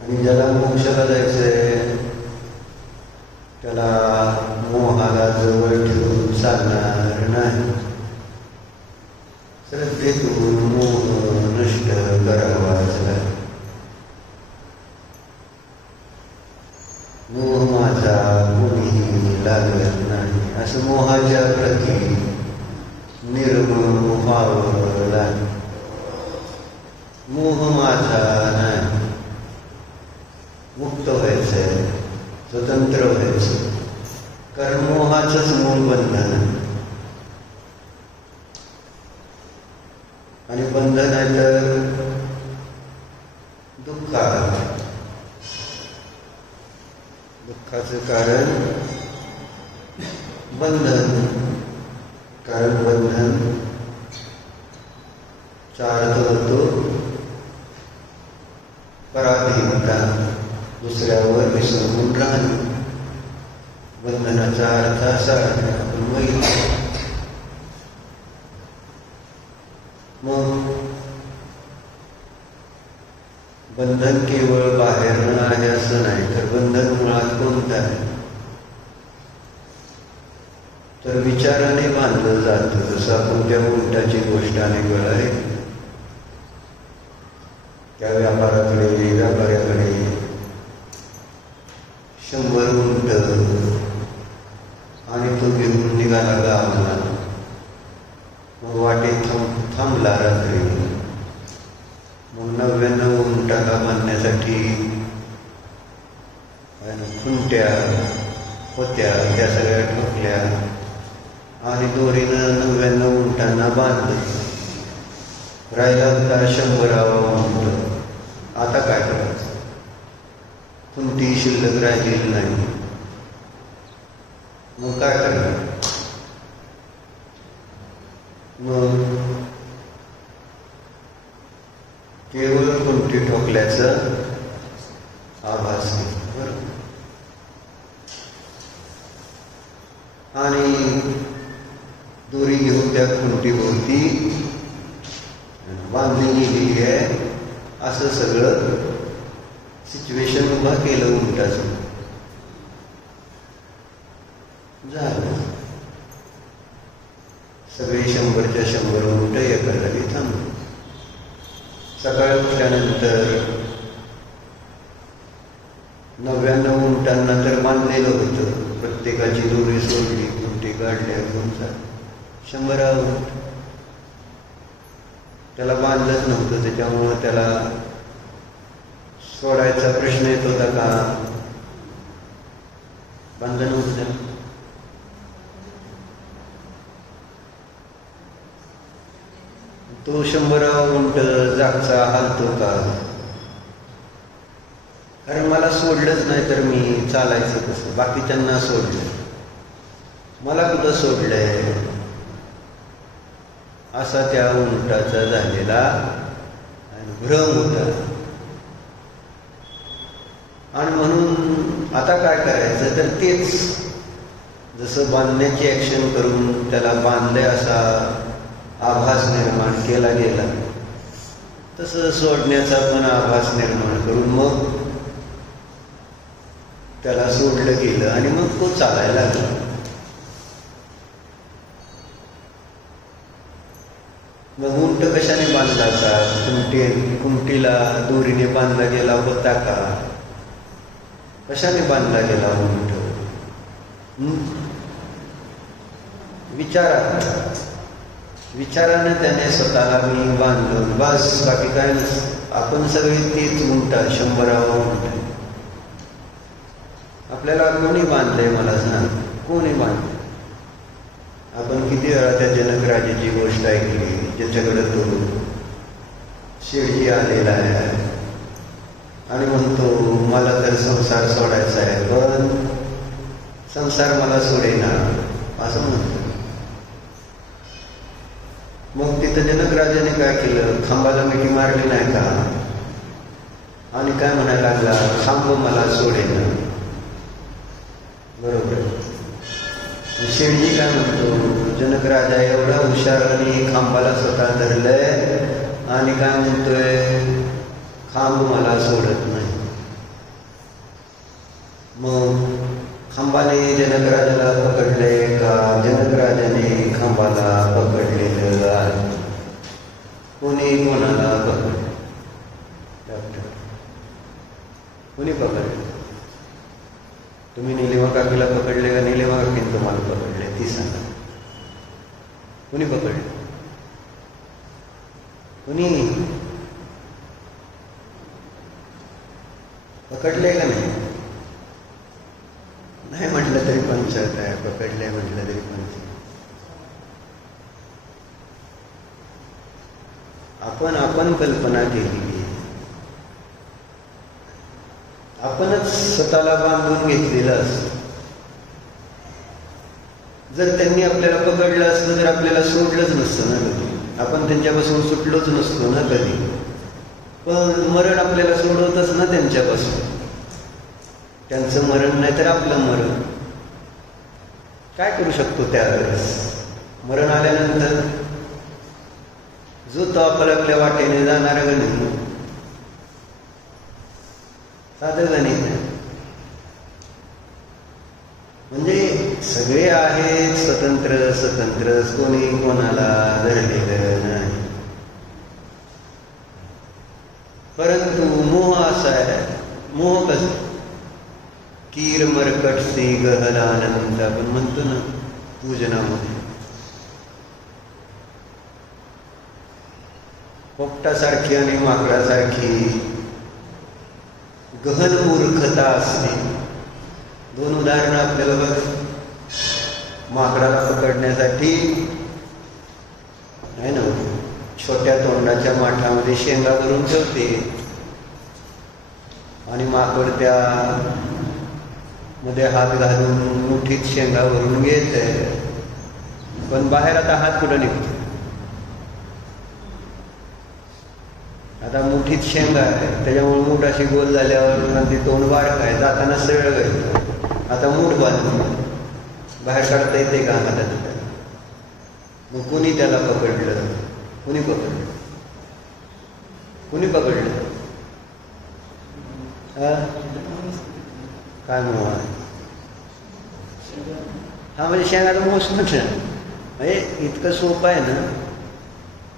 आणि ज्याला मोक्षाला जायचंय त्याला मोहाला जवळ ठेवून चालणार नाही. श्रद्धेतून मोह नष्ट करावाच लागेल. मोह माझा कोणीही लागत नाही असं मोहाच्या प्रती निर्मळ व्हावं लागेल. मोह माझा नाही, मुक्त व्हायचंय, स्वतंत्र व्हायचं. कारण मोहाचंच मूळ बंधन आहे. आणि बंधन आहे तर दुःखाचं कारण बंधन. कारण बंधन चार होतो पराधीनता, दुसऱ्यावर विसरून राहणे. बंधनाचा अर्थ असा आहे मग बंधन केवळ बाहेरनं आहे असं नाही, तर बंधन मुळात कोणतं आहे तर विचाराने बांधलं जातं. जसं आपण त्या उंटाची गोष्ट अनेक वेळा आहे. त्या व्यापाऱ्याकडे 100 उंट आणि तो घेऊन निघाला गावाला. मग वाटेत थांबला रात्री. मग 99 उंटाला बांधण्यासाठी खुंट्या होत्या, त्या सगळ्या ठोकल्या आणि दोरीनं 99 उंटांना बांधलं. राहिला होता 100वा उंट. आता काय करायचं? खुंटी शिल्लक राहिलेली नाही. मग काय करणार? मग केवळ खुंटी ठोकल्याचं आभास आहे. आणि दोरी घेऊन त्या खुंटीभोवती बांधली गेलेली आहे. असं सगळं सिच्युएशन उभा केलं उंटाचं. झालं सगळे 100च्या 100 उंट एका जागी थांबले. सकाळी उठल्यानंतर 99 उंटांना तर बांधलेलं होतं. प्रत्येकाची दोरी सोडली, उंटी काढल्या, घेऊन 100 उंट. त्याला बांधलंच नव्हतं, त्याच्यामुळं त्याला सोडायचा प्रश्न येत होता का? बांधलं नव्हतं. तो 100 उंट जागचा हालतो का? कारण मला सोडलंच नाही तर मी चालायचं कसं? बाकीच्यांना सोडलं, मला कुठं सोडलंय? असा त्या उंटाचा झालेला भ्रम होता. आणि म्हणून आता काय करायचं तर तेच जसं बांधण्याची ऍक्शन करून त्याला बांधले असा आभास निर्माण केला गेला, तसं सोडण्याचा पण आभास निर्माण करून मग त्याला सोडलं गेलं आणि मग तो चालायला लागला. मग उंट कशाने बांधला का? कुंटीला दोरीने बांधला गेला होता का? कशाने बांधला गेला उंट? विचारानं त्याने स्वतःला मी बांधलं, बस, बाकी काय नसतं. आपण सगळे तेच उंटा, 100 उंट. आपल्याला कोणी बांधलंय मला सांग? कोणी बांधलं? आपण किती वेळा त्या जनकराजाची गोष्ट ऐकली, ज्याच्याकडे तो शेळी आलेला आहे आणि म्हणतो मला तर संसार सोडायचा आहे, पण संसार मला सोडेना असं म्हणतो. मग तिथं जनकराजाने काय केलं? खांबाला मिठी मारली नाही का? आणि काय म्हणायला लागला? खांब मला सोडेना. बरोबर. शेळी काय म्हणतो? जनकराजा एवढा हुशार आणि खांबाला स्वतः धरलंय आणि काय म्हणतोय? खांब मला सोडत नाही. मग खांबाने जनकराजाला पकडले का जनकराजाने खांबाला पकडलेलं आहे? कोणी कोणाला पकडले? डॉक्टर कोणी पकडले? तुम्ही निलिमा काकीला पकडले का निलिमा काकीने तुम्हाला पकडले? ती सांगा. कोणी पकडले? कोणी पकडले का नाही? नाही म्हटलं तरी पंचायत आहे, पकडले म्हटलं तरी पंचायत. आपण कल्पना केली, आपणच स्वतःला बांधून घेतलेलं असतं. जर त्यांनी आपल्याला पकडलं असतं तर आपल्याला सोडलंच नसतं ना कधी. आपण त्यांच्यापासून सुटलोच नसतो ना कधी. पण मरण आपल्याला सोडवतच ना त्यांच्यापासून. त्यांचं मरण नाही तर आपलं मरण. काय करू शकतो त्यावेळेस? मरण आल्यानंतर जो तो आपल्या वाटेने जाणार गणित, साधं गणित आहे. म्हणजे सगळे आहेत स्वतंत्र स्वतंत्र, कोणी कोणाला धरलेलं नाही. परंतु मोह असा आहे. मोह कसं? कीर मरकट से गहन आनंद आपण म्हणतो ना पूजनामध्ये. पोपटासारखी आणि माकडासारखी गहन मूर्खता असते. 2 उदाहरणं आपल्याला बघ. माकडाला पकडण्यासाठी आहे ना, छोट्या तोंडाच्या माठामध्ये शेंगा भरून ठेवते आणि माकड त्या मध्ये हात घालून मुठीत शेंगा भरून घेते. पण बाहेर आता हात कुठं निघतो? आता मुठीत शेंगा आहे, त्याच्यामुळे मूठ अशी गोल झाल्यावर ती तोंड बारक आहे, जाताना सरळ गळतो. आता मूठ बांधून बाहेर काढता येते का हातात? मग कोणी त्याला पकडलं? कोणी पकडलं? कोणी पकडलं? काय मोह? हा म्हणजे शेंगाचा मोहच म्हटलं. इतकं सोपं आहे ना.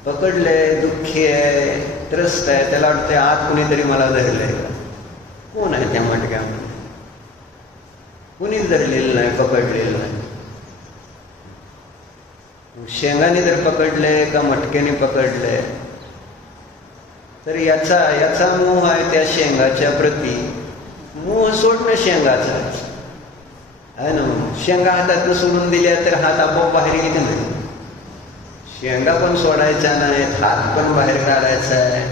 पकडलंय, दुःखी आहे, त्रस्त आहे, त्याला वाटतंय आत कुणीतरी मला धरलंय का. कोण आहे त्या मटक्यामध्ये? कुणीच धरलेलं नाही, पकडलेलं नाही. शेंगाने जर पकडलंय का मटक्याने पकडलंय, तर याचा मोह आहे त्या शेंगाच्या प्रती. मोह सोडणं शेंगाचा आहे ना. शेंगा हातातनं सोडून दिल्या तर हात आपोआप बाहेर गेले नाही. शेंगा पण सोडायच्या नाहीत, हात पण बाहेर काढायचा आहे.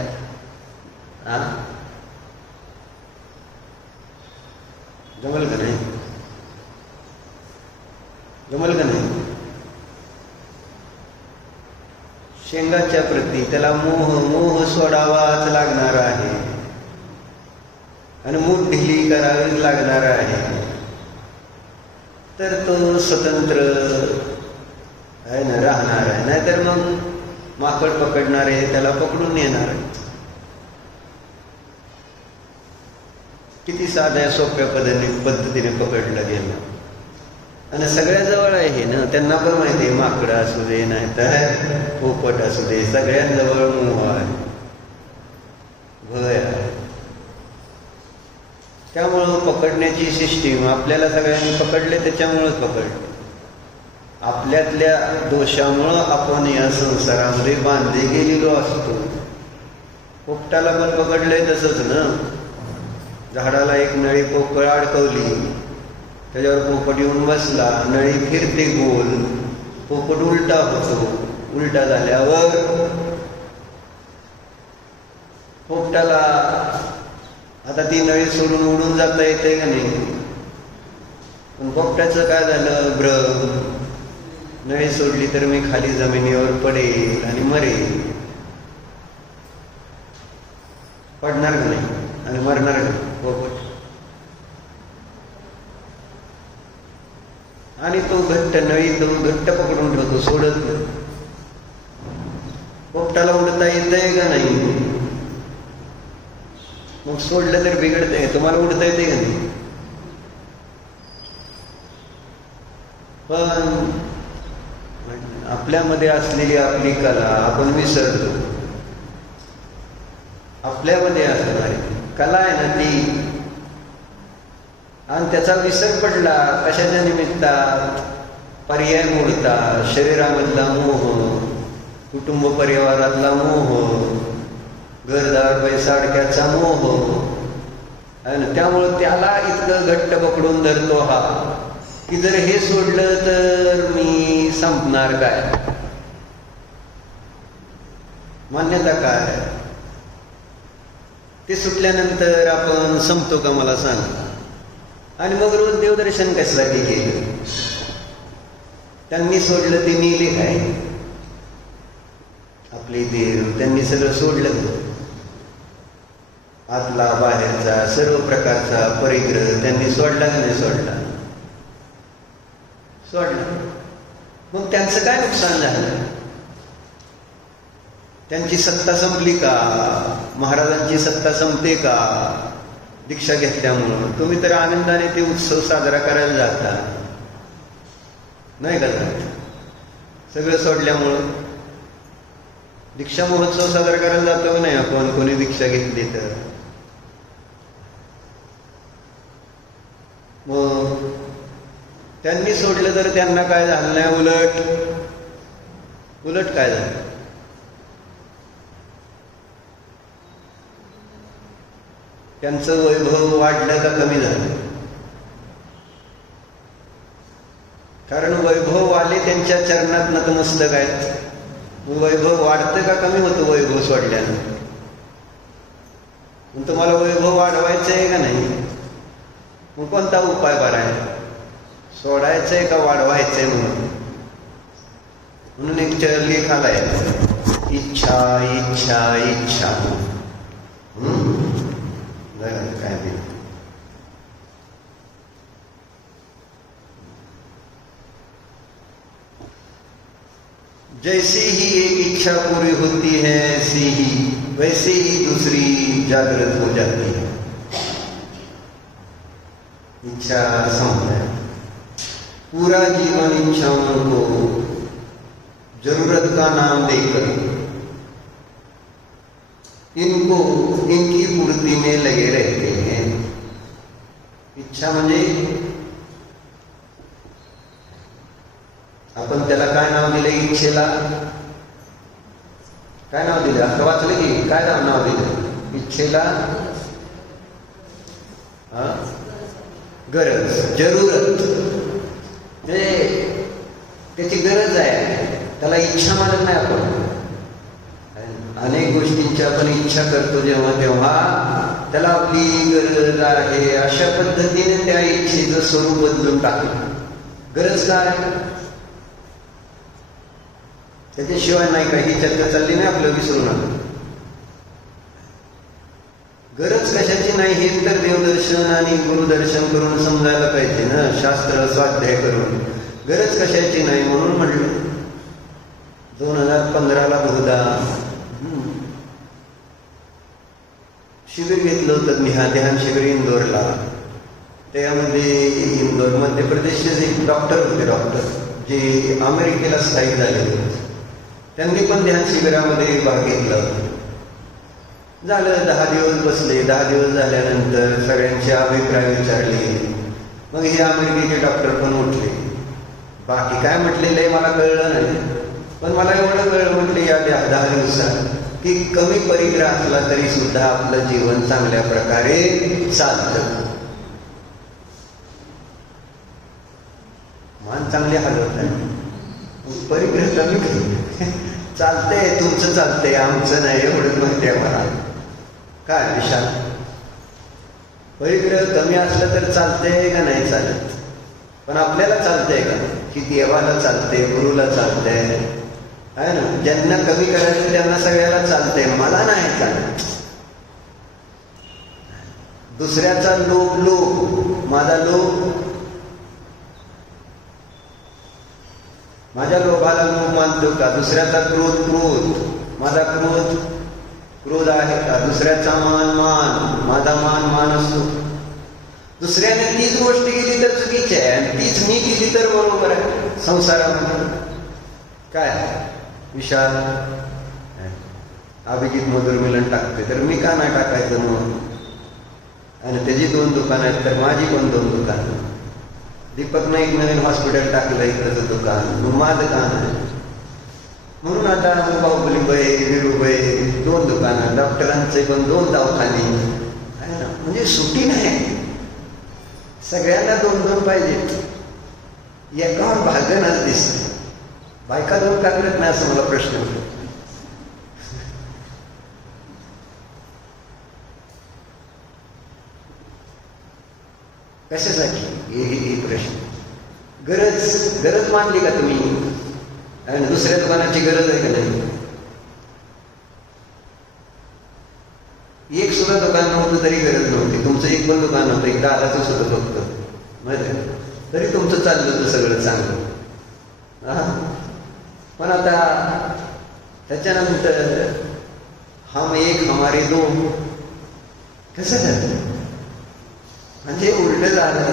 जमल का नाही? जमल का नाही? शेंगाच्या प्रती त्याला मोह सोडावाच लागणार आहे आणि मूठ ढिली करावीच लागणार आहे. तर तो स्वतंत्र आहे ना, राहणार आहे. नाहीतर मग माकड पकडणार आहे, त्याला पकडून येणार आहे. किती साध्या सोप्या पद्धतीने पकडलं गेलं आणि सगळ्या जवळ आहे ना. त्यांना पण माहिती आहे, माकडं असू दे नाही तर पोपट असू दे, सगळ्यांजवळ मोह आहे, भय आहे. त्यामुळं पकडण्याची सिस्टीम आपल्याला सगळ्यांनी पकडले, त्याच्यामुळंच पकडले. आपल्यातल्या दोषामुळं आपण या संसारामध्ये बांधले गेलेलो असतो. पोपटाला पण पकडलंय तसंच ना. झाडाला एक नळी पोकळ अडकवली, त्याच्यावर पोपट येऊन बसला, नळी फिरते गोल, पोपट उलटा होतो. उलटा झाल्यावर पोपटाला आता ती नळी सोडून उडून जाता येते का नाही? पण पोपटाचं काय झालं? भ्रम. नळी सोडली तर मी खाली जमिनीवर पडेल आणि मरेल. पडणार का नाही आणि मरणार का पोपट? आणि तो नळी तो घट्ट पकडून ठेवतो, सोडत नाही. पोपटाला उडता येतंय का नाही? मग सोडलं तर बिघडतंय. तुम्हाला उडता येते का नाही? पण आपल्यामध्ये असलेली आपली कला आपण विसरतो. आपल्यामध्ये असणारी कला आहे ना ती, आणि त्याचा विसर पडला. कशाच्या निमित्तात? पर्याय मोडतात. शरीरामधला मोह, कुटुंब परिवारातला मोह, घरदार पैसा अडक्याचा मोह, आणि त्यामुळं त्याला इतकं घट्ट पकडून धरतो हा की जर हे सोडलं तर मी संपणार काय? मान्यता काय? ते सुटल्यानंतर आपण संपतो का मला सांग? आणि मग रोज देवदर्शन कशासाठी केलं? त्यांनी सोडलं ते नेले काय? आपले देव त्यांनी सगळं सोडलं. आतला बाहेरचा सर्व प्रकारचा परिग्रह त्यांनी सोडला की नाही सोडला? सोडला. मग त्यांचं काय नुकसान झालं? त्यांची सत्ता संपली का? महाराजांची सत्ता संपते का दीक्षा घेतल्यामुळं? तुम्ही तर आनंदाने ते उत्सव साजरा करायला जाता, नाही का? सगळं सोडल्यामुळं दीक्षा महोत्सव साजरा करायला जातो की नाही आपण? कोणी दीक्षा घेतली तर मग त्यांनी सोडलं तर त्यांना काय झालं नाही? उलट काय झालं? त्यांचं वैभव वाढलं का कमी झालं? कारण वैभव आले त्यांच्या चरणात नतमस्तक आहेत. वैभव वाढतं का कमी होतं वैभव सोडल्यानं? तुम्हाला वैभव वाढवायचं आहे का नाही? मग कोणता उपाय बरा आहे? सोडायचंय का वाढवायचंय? म्हणून एक लेख आलाय, इच्छा इच्छा इच्छा. काय ते जैसी ही एक इच्छा पूरी होती है ऐसी ही वैसे ही दूसरी जागृत हो जाती है. इच्छा संपदा, पूरा जीवन इच्छाओं को जरूरत का नाम देकर इनकी पूर्ति में लगे रहते हैं। इच्छा म्हणजे आपण त्याला काय नाव दिले? इच्छेला काय नाव दिले? आता वाचलं की काय नाव दिलं इच्छेला? गरज, जरूरत, म्हणजे त्याची गरज आहे, त्याला इच्छा मानत नाही आपण. अनेक गोष्टींची आपण इच्छा करतो जेव्हा तेव्हा त्याला आपली गरज आहे अशा पद्धतीने त्या इच्छेचं स्वरूप बदलून टाकलं. गरज काय? त्याच्याशिवाय नाही काही चर्चा चालली नाही आपलं, विसरू नका. गरज कशाची नाही हे तर देवदर्शन आणि गुरुदर्शन करून समजायला पाहिजे ना, शास्त्र स्वाध्याय करून. गरज कशाची नाही म्हणून म्हटलं 2015ला बहुधा शिबिर घेतलं होतं, ध्यान शिबिर इंदोरला. त्यामध्ये इंदोर मध्य प्रदेशचे एक डॉक्टर होते, डॉक्टर जे अमेरिकेला स्थायिक झाले होते. त्यांनी पण ध्यान शिबिरामध्ये भाग घेतला होता. झालं 10 दिवस बसले. 10 दिवस झाल्यानंतर सगळ्यांचे अभिप्राय विचारले. मग हे अमेरिकेचे डॉक्टर पण उठले. बाकी काय म्हटलेलं मला कळलं नाही, पण मला एवढं कळलं म्हटले या 10 दिवसात की कमी परिग्रह असला तरी सुद्धा आपलं जीवन चांगल्या प्रकारे चालतं. मान चांगले हलवत आहे, परिग्रह कमी चालतंय, तुमचं चालतंय, आमचं नाही एवढंच माहिती आहे मला. काय विशाल, परिग्रह कमी असलं तर चालतंय का नाही चालत? पण आपल्याला चालतंय का? की देवाला चालतंय, गुरुला चालतंय आहे ना. ज्यांना कमी करायचं त्यांना सगळ्याला चालतंय, मला नाही चालत. दुसऱ्याचा लोभ माझा लोभ, माझ्या लोभाला लोभ मानतो का? दुसऱ्याचा क्रोध माझा क्रोध आहे का? दुसऱ्याचा मान माझा मान असतो. दुसऱ्याने तीच गोष्ट केली तर चुकीची आहे आणि तीच मी केली तर बरोबर आहे. संसारामध्ये काय विशाल अभिजित मधुर मिलन टाकते तर मी का नाही टाकायचं मग? आणि त्याची 2 दुकानं आहेत तर माझी पण 2 दुकानं. दीपकनं एक नवीन हॉस्पिटल टाकलं इकडचं दुकान, मग माझं काम आहे. म्हणून आता बाहुबलीबाई, विरूबाई 2 दुकानं, डॉक्टरांचे पण 2 दवाखाने. म्हणजे सुटी नाही, सगळ्यांना 2-2 पाहिजेत. एकावर भागणच दिसते. बायका 2 का करत नाही असं मला प्रश्न होतो. कशासाठी हे प्रश्न? गरज मानली का तुम्ही? आणि दुसऱ्या दुकानाची गरज आहे का नाही? एक सुद्धा दुकान नव्हतं तरी गरज नव्हती. तुमचं एक पण दुकान नव्हतं, एक दादाचं सुद्धा फक्त माहिती, तरी तुमचं चाललं होतं सगळं चांगलं. पण आता त्याच्यानंतर हम एक हमारे 2 कसं झालं? म्हणजे उलट झालं.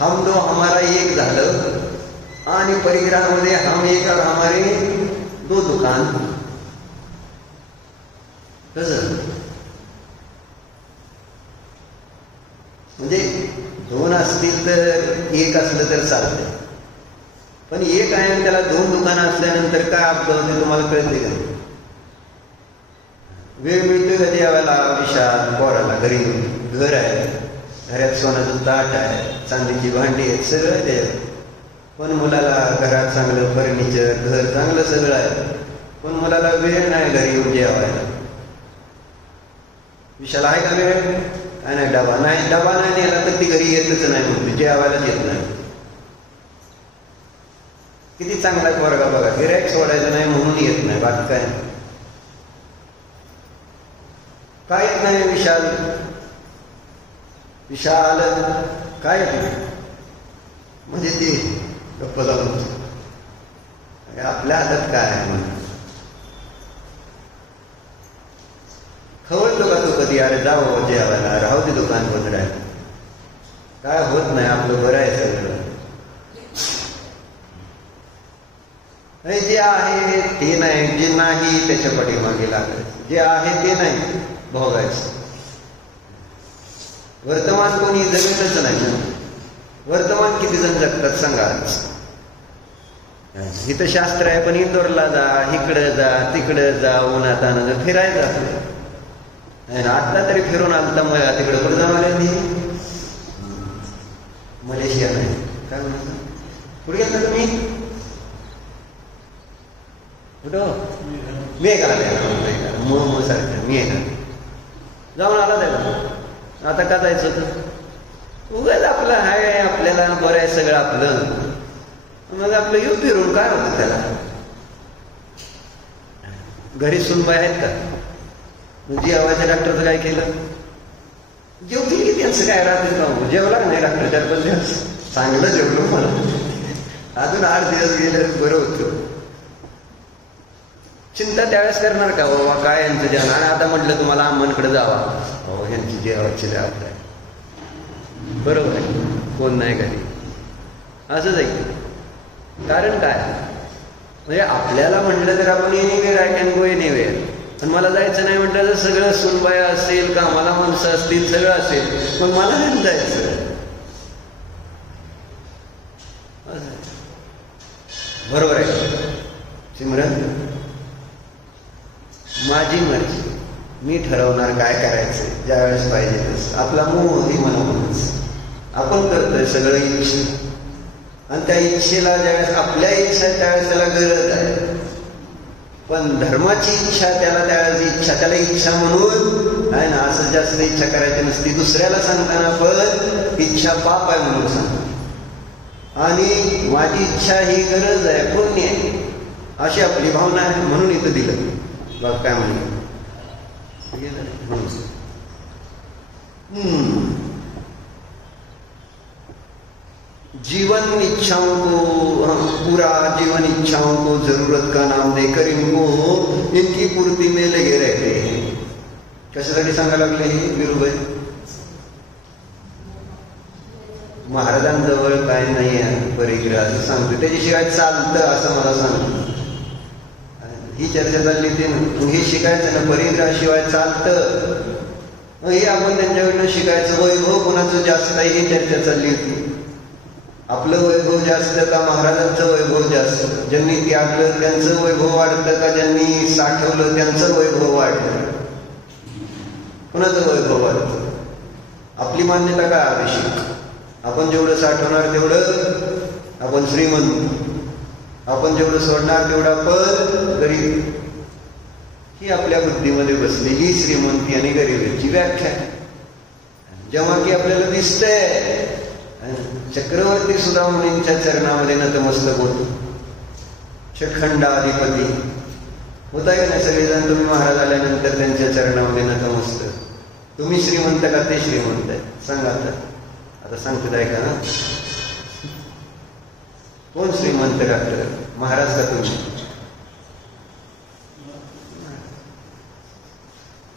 हम 2 हमारा 1 झालं आणि परिग्रहामध्ये हम 1 और हमारे 2 दुकान. कसं म्हणजे 2 असतील तर 1 असलं तर चालतंय, पण 1 आहे आणि त्याला 2 दुकानं असल्यानंतर काय अपघात होते तुम्हाला कळते का? वेळ मिळतोय का देवाला? विशाल पोराला घरी घर आहे, घरात सोन्याचं ताट आहे, चांदीची भांडी आहेत, सगळं आहे. पण मुलाला घरात चांगलं फर्निचर, घर चांगलं सगळं आहे, पण मुलाला वेळ नाही घरी येऊन जेवायला. विशाल आहे का वेळ? काय नाही. डबा नाही नेला तर ती घरी येतच नाही, म्हणते जेवायलाच येत नाही. किती चांगला वर्गा बघा, गिऱ्हाईक सोडायचं नाही म्हणून येत नाही, बाकी काय येत नाही. विशाल काय म्हणजे ते गप्प जाऊन आपल्या हातात काय आहे म्हणून खवळतो का तू कधी? अरे जावं जेवायला, राहू दे दुकान बंद राहिलं, काय होत नाही, आपलं बरं आहे सगळं. जे आहे ते नाही, जे नाही त्याच्या पाठीमागे लागायचं, जे आहे ते नाही भोगायचं. वर्तमान कोणी जगतच नाही ना. वर्तमान किती जण जगतात सांगा. इथं शास्त्र आहे पण इंदोरला जा, इकडं जा, तिकडं जा, उन्हात आणा फिरायला जातो. आता तरी फिरून आलता मग तिकडं कुठं जाऊन आले नाही. मलेशिया नाही काय म्हणतो कुठे गेला तुम्ही? कुठं? मेघालय. मग सारखं मी आहे जाऊन आला त्याला. आता का जायचं होतं? उगाच आपलं आहे, आपल्याला बरं आहे सगळं आपलं, मग आपलं येऊ फिरून काय होतं त्याला. घरी सुनबाई आहेत का? जेवायच्या डॉक्टरचं काय केलं? जेवतील की त्यांचं काय राहते का? जेवला नाही डॉक्टर 4-5 दिवस? चांगलं जेवलो मला, अजून 8 दिवस गेले बरं होतं. चिंता त्यावेळेस करणार का बाबा काय यांचं जेवण? आणि आता म्हटलं तुम्हाला अम्मांकडे जावा, हो यांची जेवायची जबाबदारी आहे. बरोबर आहे, कोण नाही घरी असंच आहे. कारण काय म्हणजे आपल्याला म्हटलं तर आपण anywhere I can go anywhere, पण मला जायचं नाही म्हटलं तर सगळं सुनबाया असेल, कामाला माणसं असतील, सगळं असेल, मग मला नाही जायचं. बरोबर आहे सिमरन? माझी मर्जी, मी ठरवणार काय करायचं ज्या वेळेस पाहिजे तसं. आपला मोह ही मनोमनच आपण करतोय सगळं इच्छा, आणि त्या इच्छेला ज्यावेळेस आपल्या इच्छा त्यावेळेस त्याला गरज आहे. पण धर्माची इच्छा त्याला त्यावेळेस इच्छा, त्याला इच्छा म्हणून आहे ना, असं जास्त इच्छा करायची नसती. दुसऱ्याला सांगताना पण इच्छा पाप आहे म्हणून सांगतो, आणि माझी इच्छा ही गरज आहे, पुण्य आहे, अशी आपली भावना आहे म्हणून इथं दिलं. बघ काय म्हणलं जीवन इच्छाओं को पूरा जीवन इच्छाओं को जरूरत का नाम देकर इनको इनकी पूर्ति में लगे रहते हैं. कशासाठी सांगायला लागले हे विरुबाई? महाराजांजवळ काय नाही आहे परिग्रह असं सांगतो, त्याच्याशिवाय चालतं असं मला सांगतो. ही चर्चा चालली होती ना, हे शिकायचं ना, परिग्रहाशिवाय चालतं, हे आपण त्यांच्याकडनं शिकायचं. वैभव कोणाचं जास्त आहे ही चर्चा चालली होती. आपलं वैभव जास्त का महाराजांचं वैभव जास्त? ज्यांनी त्यागलं त्यांचं वैभव वाढतं का ज्यांनी साठवलं त्यांचं वैभव वाढतं? कोणाचं वैभव वाढतं? आपली मान्यता काय आवश्यक? आपण जेवढं साठवणार तेवढं आपण श्रीमंत, आपण जेवढं सोडणार तेवढा पण गरीब. ही आपल्या बुद्धीमध्ये बसलेली श्रीमंती आणि गरिबीची व्याख्या. जेव्हा की आपल्याला दिसतंय चक्रवर्ती सुद्धा मुनींच्या चरणामध्ये नतमस्तक होतो, षटखंडाधिपती होता की नाही? सगळेजण तुम्ही महाराज आल्यानंतर त्यांच्या चरणामध्ये नतमस्तक. तुम्ही श्रीमंत का ते श्रीमंत आहे? सांगा आता सांगतो ऐका ना, कोण श्रीमंत? डॉक्टर महाराज का तुम्ही?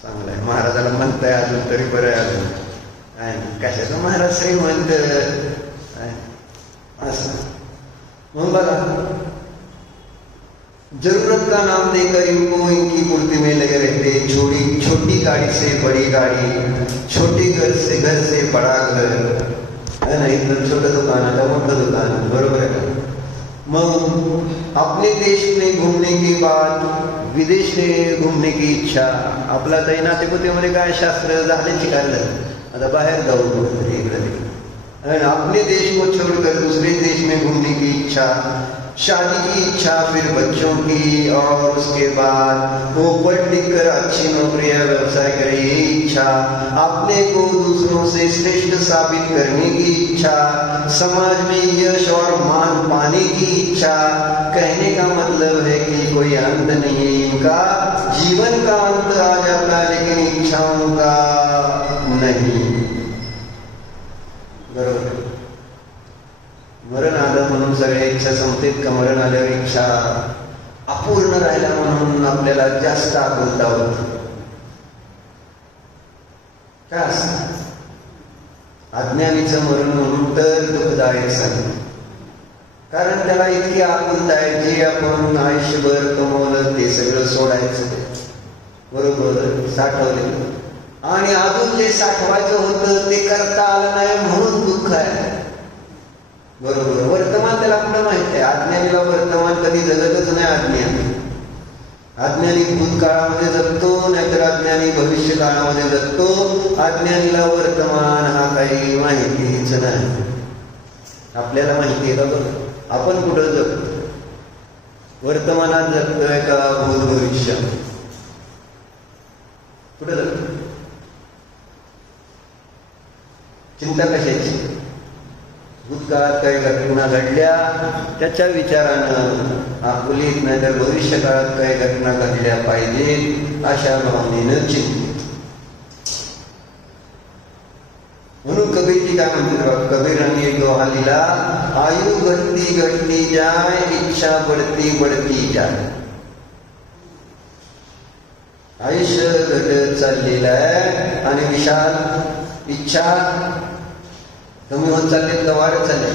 चांगलं आहे, महाराजाला म्हणताय अजून तरी बरं आहे. अजून कशाचा महाराज श्रीमंत असं. मग बघा, जरूरत का नाम देकर इनको इनकी पूर्ति में लगे रहते. छोटी गाड़ी से बड़ी गाड़ी, छोटे घर से बड़ा घर है ना. इथं छोटं दुकान आता मोठं दुकान, बरोबर आहे का? मग अपने देश में घूमने के बाद विदेश में घूमने की इच्छा. आपला काही नातेपुतेमध्ये काय शास्त्र झाल्याची काय झालं, आता बाहेर जाऊ इकडे. अपने देश को छोड़कर दूसरे देश में घूमने की इच्छा, शादी की इच्छा, फिर बच्चों की, और उसके बाद वो पढ़ लिख कर अच्छी नौकरी या व्यवसाय करे ये इच्छा, अपने को दूसरों से श्रेष्ठ साबित करने की इच्छा, समाज में यश और मान पाने की इच्छा. कहने का मतलब है कि कोई अंत नहीं है इनका. जीवन का अंत आ जाता लेकिन इच्छाओं का नहीं. बरोबर. मरण आलं म्हणून सगळ्या इच्छा संपतेत का? मरण आल्यावर इच्छा अपूर्ण राहिला म्हणून आपल्याला जास्त आकुलता होत. काय असत अज्ञानीचं मरण म्हणून तर दुःखदायक सांगितलं. कारण त्याला इतकी आकुलता आहे, जे आपण आयुष्यभर कमवलं ते सगळं सोडायचं, बरोबर, साठवलेलं, आणि अजून जे साठवायचं होतं ते करता आलं नाही म्हणून दुःख आहे, बरोबर. वर्तमान त्याला कुठं माहित आहे? अज्ञानीला वर्तमान कधी जगतच नाही. अज्ञानी भूतकाळामध्ये जगतो, नाहीतर अज्ञानी भविष्य काळामध्ये जगतो. अज्ञानीला वर्तमान हा काही माहितीच नाही. आपल्याला माहिती आहे का? बघ, आपण कुठं जगतो? वर्तमानात जगतोय का भूत भविष्यात? कुठं जगतो? चिंता कशाची? भूतकाळात काही घटना घडल्या त्याच्या विचारानं आपुलीत, नाहीतर भविष्य काळात काही घटना घडल्या पाहिजे अशा भावनेनं चिंतित. म्हणून कबीरजी काय म्हणतात? कबीरांनी एक दोहा लिहिला, आयु घटती घटती जाय, इच्छा बढ़ती बढ़ती जाय. आयुष्य घटत चाललेलं आहे आणि विशाल इच्छा कमी होत चालले का वाढत चालले?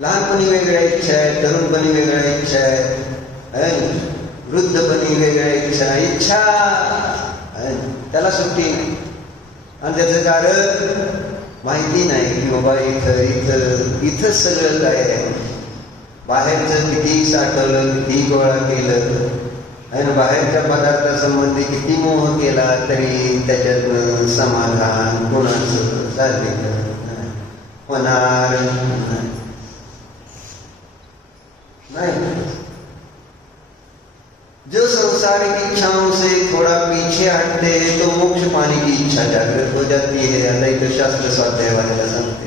लहानपणी वेगळ्या इच्छा आहेत, तरुणपणी वेगळ्या इच्छा आहेत, वृद्धपणी वेगळ्या इच्छा त्याला सुट्टी नाही. आणि त्याचं कारण माहिती नाही की बाबा इथं सगळं काय आहे. बाहेरचं किती साठवलं, किती गोळा केलं, आणि बाहेरच्या पदार्थासंबंधी किती मोह केला तरी त्याच्यात समाधान कोणाचं झालेलं होणार नहीं. जो सांसारिक इच्छाओं से थोड़ा पीछे हटते हैं तो मोक्ष पाने की इच्छा जागृत हो जाती है. आता इथं शास्त्र स्वाध्याय वाल्याला सांगते,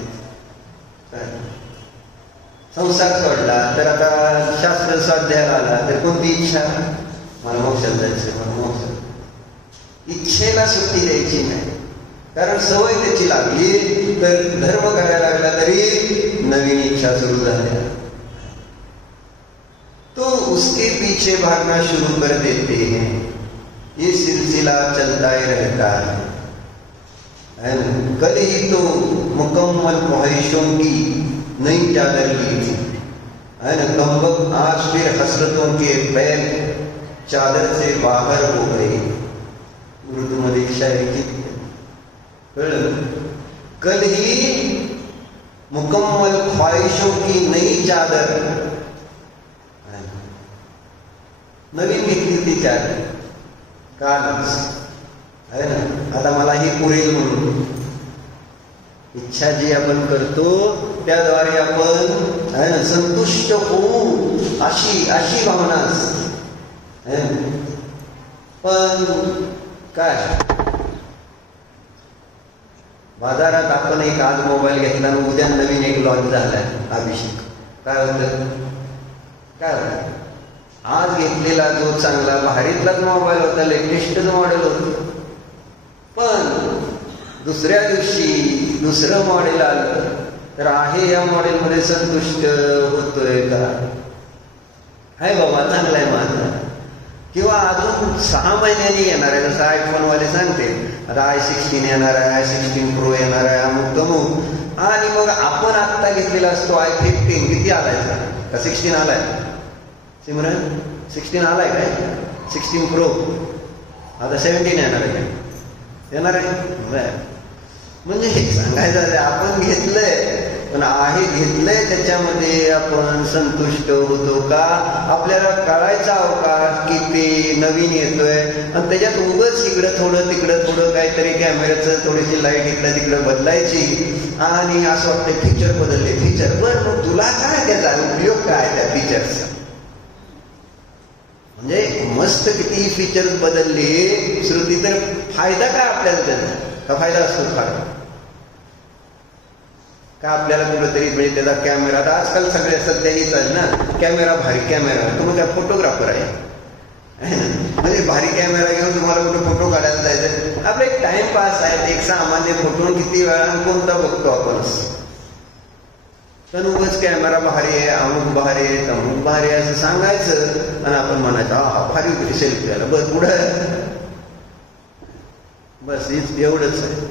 संसार सोडला तर आता शास्त्र स्वाध्याय आला तर कोणती इच्छा? मला मोक्षात जायचं, मला मोक्ष. इच्छेला सुट्टी द्यायची नाही, कारण सवय त्याची लागली तर धर्म करायला लागला तरी नवीन इच्छा सुरू झाल्या तो उसके पीछे भागना शुरू कर देते हैं. ये सिलसिला चलता ही रहता है. कल ही तो मुकम्मल ख्वाहिशों की नई चादर ली थी, है ना. कमबख्त आज फिर हसरतों के बैग चादर से बाहर हो गई. उर्दू मध्ये एक शायरी की कल ही मुकम्मल ख्वाहिशों की नई चादर, नवीन घेतली ती चादर कालच, आहे ना. आता मला ही पुरेल म्हणून इच्छा जी आपण करतो त्याद्वारे आपण आहे ना संतुष्ट होऊ अशी भावना असते. पण काय बाजारात आपण एक आज मोबाईल घेतला आणि उद्या नवीन एक लॉन्च झालाय अभिषेक, काय होतं? काय होतं? आज घेतलेला जो चांगला भारीतलाच मोबाईल होता, लेटेस्टच मॉडेल होतं, पण दुसऱ्या दिवशी दुसरं मॉडेल आलं तर आहे या मॉडेलमध्ये संतुष्ट होतोय का? आहे बाबा चांगला आहे माझा. किंवा अजून 6 महिन्यांनी येणार आहे, जसं आयफोनवाले सांगते आता i16 येणार आहे, i16 Pro येणार आहे, अमुक तमुक. आणि मग आपण आत्ता घेतलेला असतो i15 किती आलाय का? 16 आलाय? सिमरन 16 आलाय काय? 16 Pro आता 17 येणार आहे काय? येणार आहे. म्हणजे हे सांगायचं आपण घेतलंय, पण आहे घेतलंय त्याच्यामध्ये आपण संतुष्ट होतो का? आपल्याला कळायचा अवकाश की ते नवीन येतोय आणि त्याच्यात उगच इकडं थोडं तिकडं थोडं काहीतरी कॅमेऱ्याचं थोडीशी लाईट इकडं तिकडं बदलायची आणि असं वाटतं फीचर बदलले. फीचर बरं, मग तुला काय त्याचा उपयोग काय त्या फीचर्सचा? म्हणजे मस्त किती फीचर्स बदलले श्रुती, तर फायदा काय आपल्याला त्याचा? का फायदा असतो फार का आपल्याला कुठंतरी? म्हणजे त्याचा कॅमेरा आता आजकाल सगळे सध्या हीच आहे ना, कॅमेरा भारी कॅमेरा, तुम्ही काय फोटोग्राफर आहे म्हणजे भारी कॅमेरा घेऊन तुम्हाला कुठे फोटो काढायला जायचं? आपला एक टाइमपास आहे, एक सामान्य फोटो किती वेळा कोणता बघतो आपण. तर उगाच कॅमेरा भारी आहे, अमुक भारी आहे, तमुक भारी आहे असं सांगायचं आणि आपण म्हणायचं हा भारी होती सेल्फी आला, बस पुढं बस एवढंच आहे.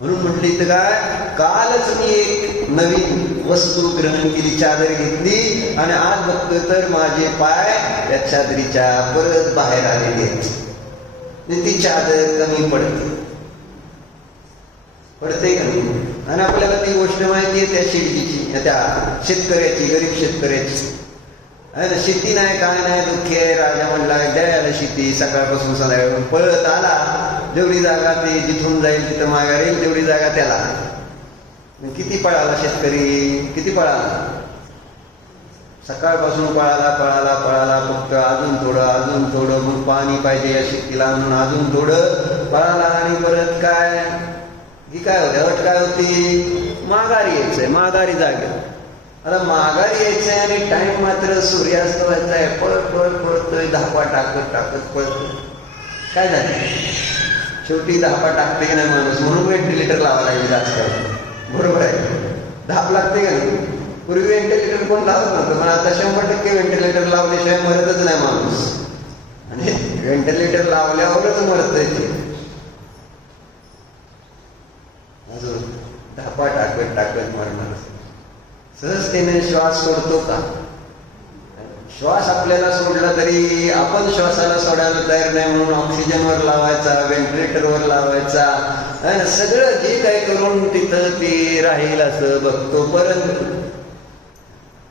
म्हणून म्हटली तर काय, कालच मी एक नवीन वस्तू ग्रहण केली, चादर घेतली आणि आज बघतोय तर माझे पाय त्या चादरीच्या परत बाहेर आलेले आहेत. ती चादर कमी पडते का नाही? आणि आपल्याला ती गोष्ट माहिती आहे त्या शेतीची, त्या शेतकऱ्याची, गरीब शेतकऱ्याची. शेती नाही, काय नाही, दुःखी आहे. राजा म्हणला द्यायला शेती, सकाळपासून संध्याकाळ पळत आला. जेवढी जागा ते जिथून जाईल तिथं माघार येईल तेवढी जागा त्याला. किती पळाला शेतकरी, किती पळाला, सकाळपासून पळाला फक्त अजून थोडं मग पाणी पाहिजे या शेतीला म्हणून अजून थोडं पळाला. आणि परत काय ही काय होते, अट काय होती, माघारी यायचंय, माघारी जागे. आता माघारी यायचंय आणि टाइम मात्र सूर्यास्त व्हायचा आहे. पळतोय, धापा टाकत पळतोय. काय झालं, शेवटी धापा टाकते की नाही माणूस, म्हणून व्हेंटिलेटर लावायला लागेल आजकाल. बरोबर आहे, धाप लागते का नाही? पूर्वी व्हेंटिलेटर कोण लावत नव्हतं, पण आता 100% व्हेंटिलेटर लावल्याशिवाय मरतच नाही माणूस. आणि व्हेंटिलेटर लावल्यावरच मरतय ते. अजून धापा टाकत मरणार. सहजतेने श्वास सोडतो का? श्वास आपल्याला सोडला तरी आपण श्वासाला सोडायला तयार नाही, म्हणून ऑक्सिजनवर लावायचा, व्हेंटिलेटरवर लावायचा, सगळं जे काही करून तिथं ते राहील असं बघतो. परंतु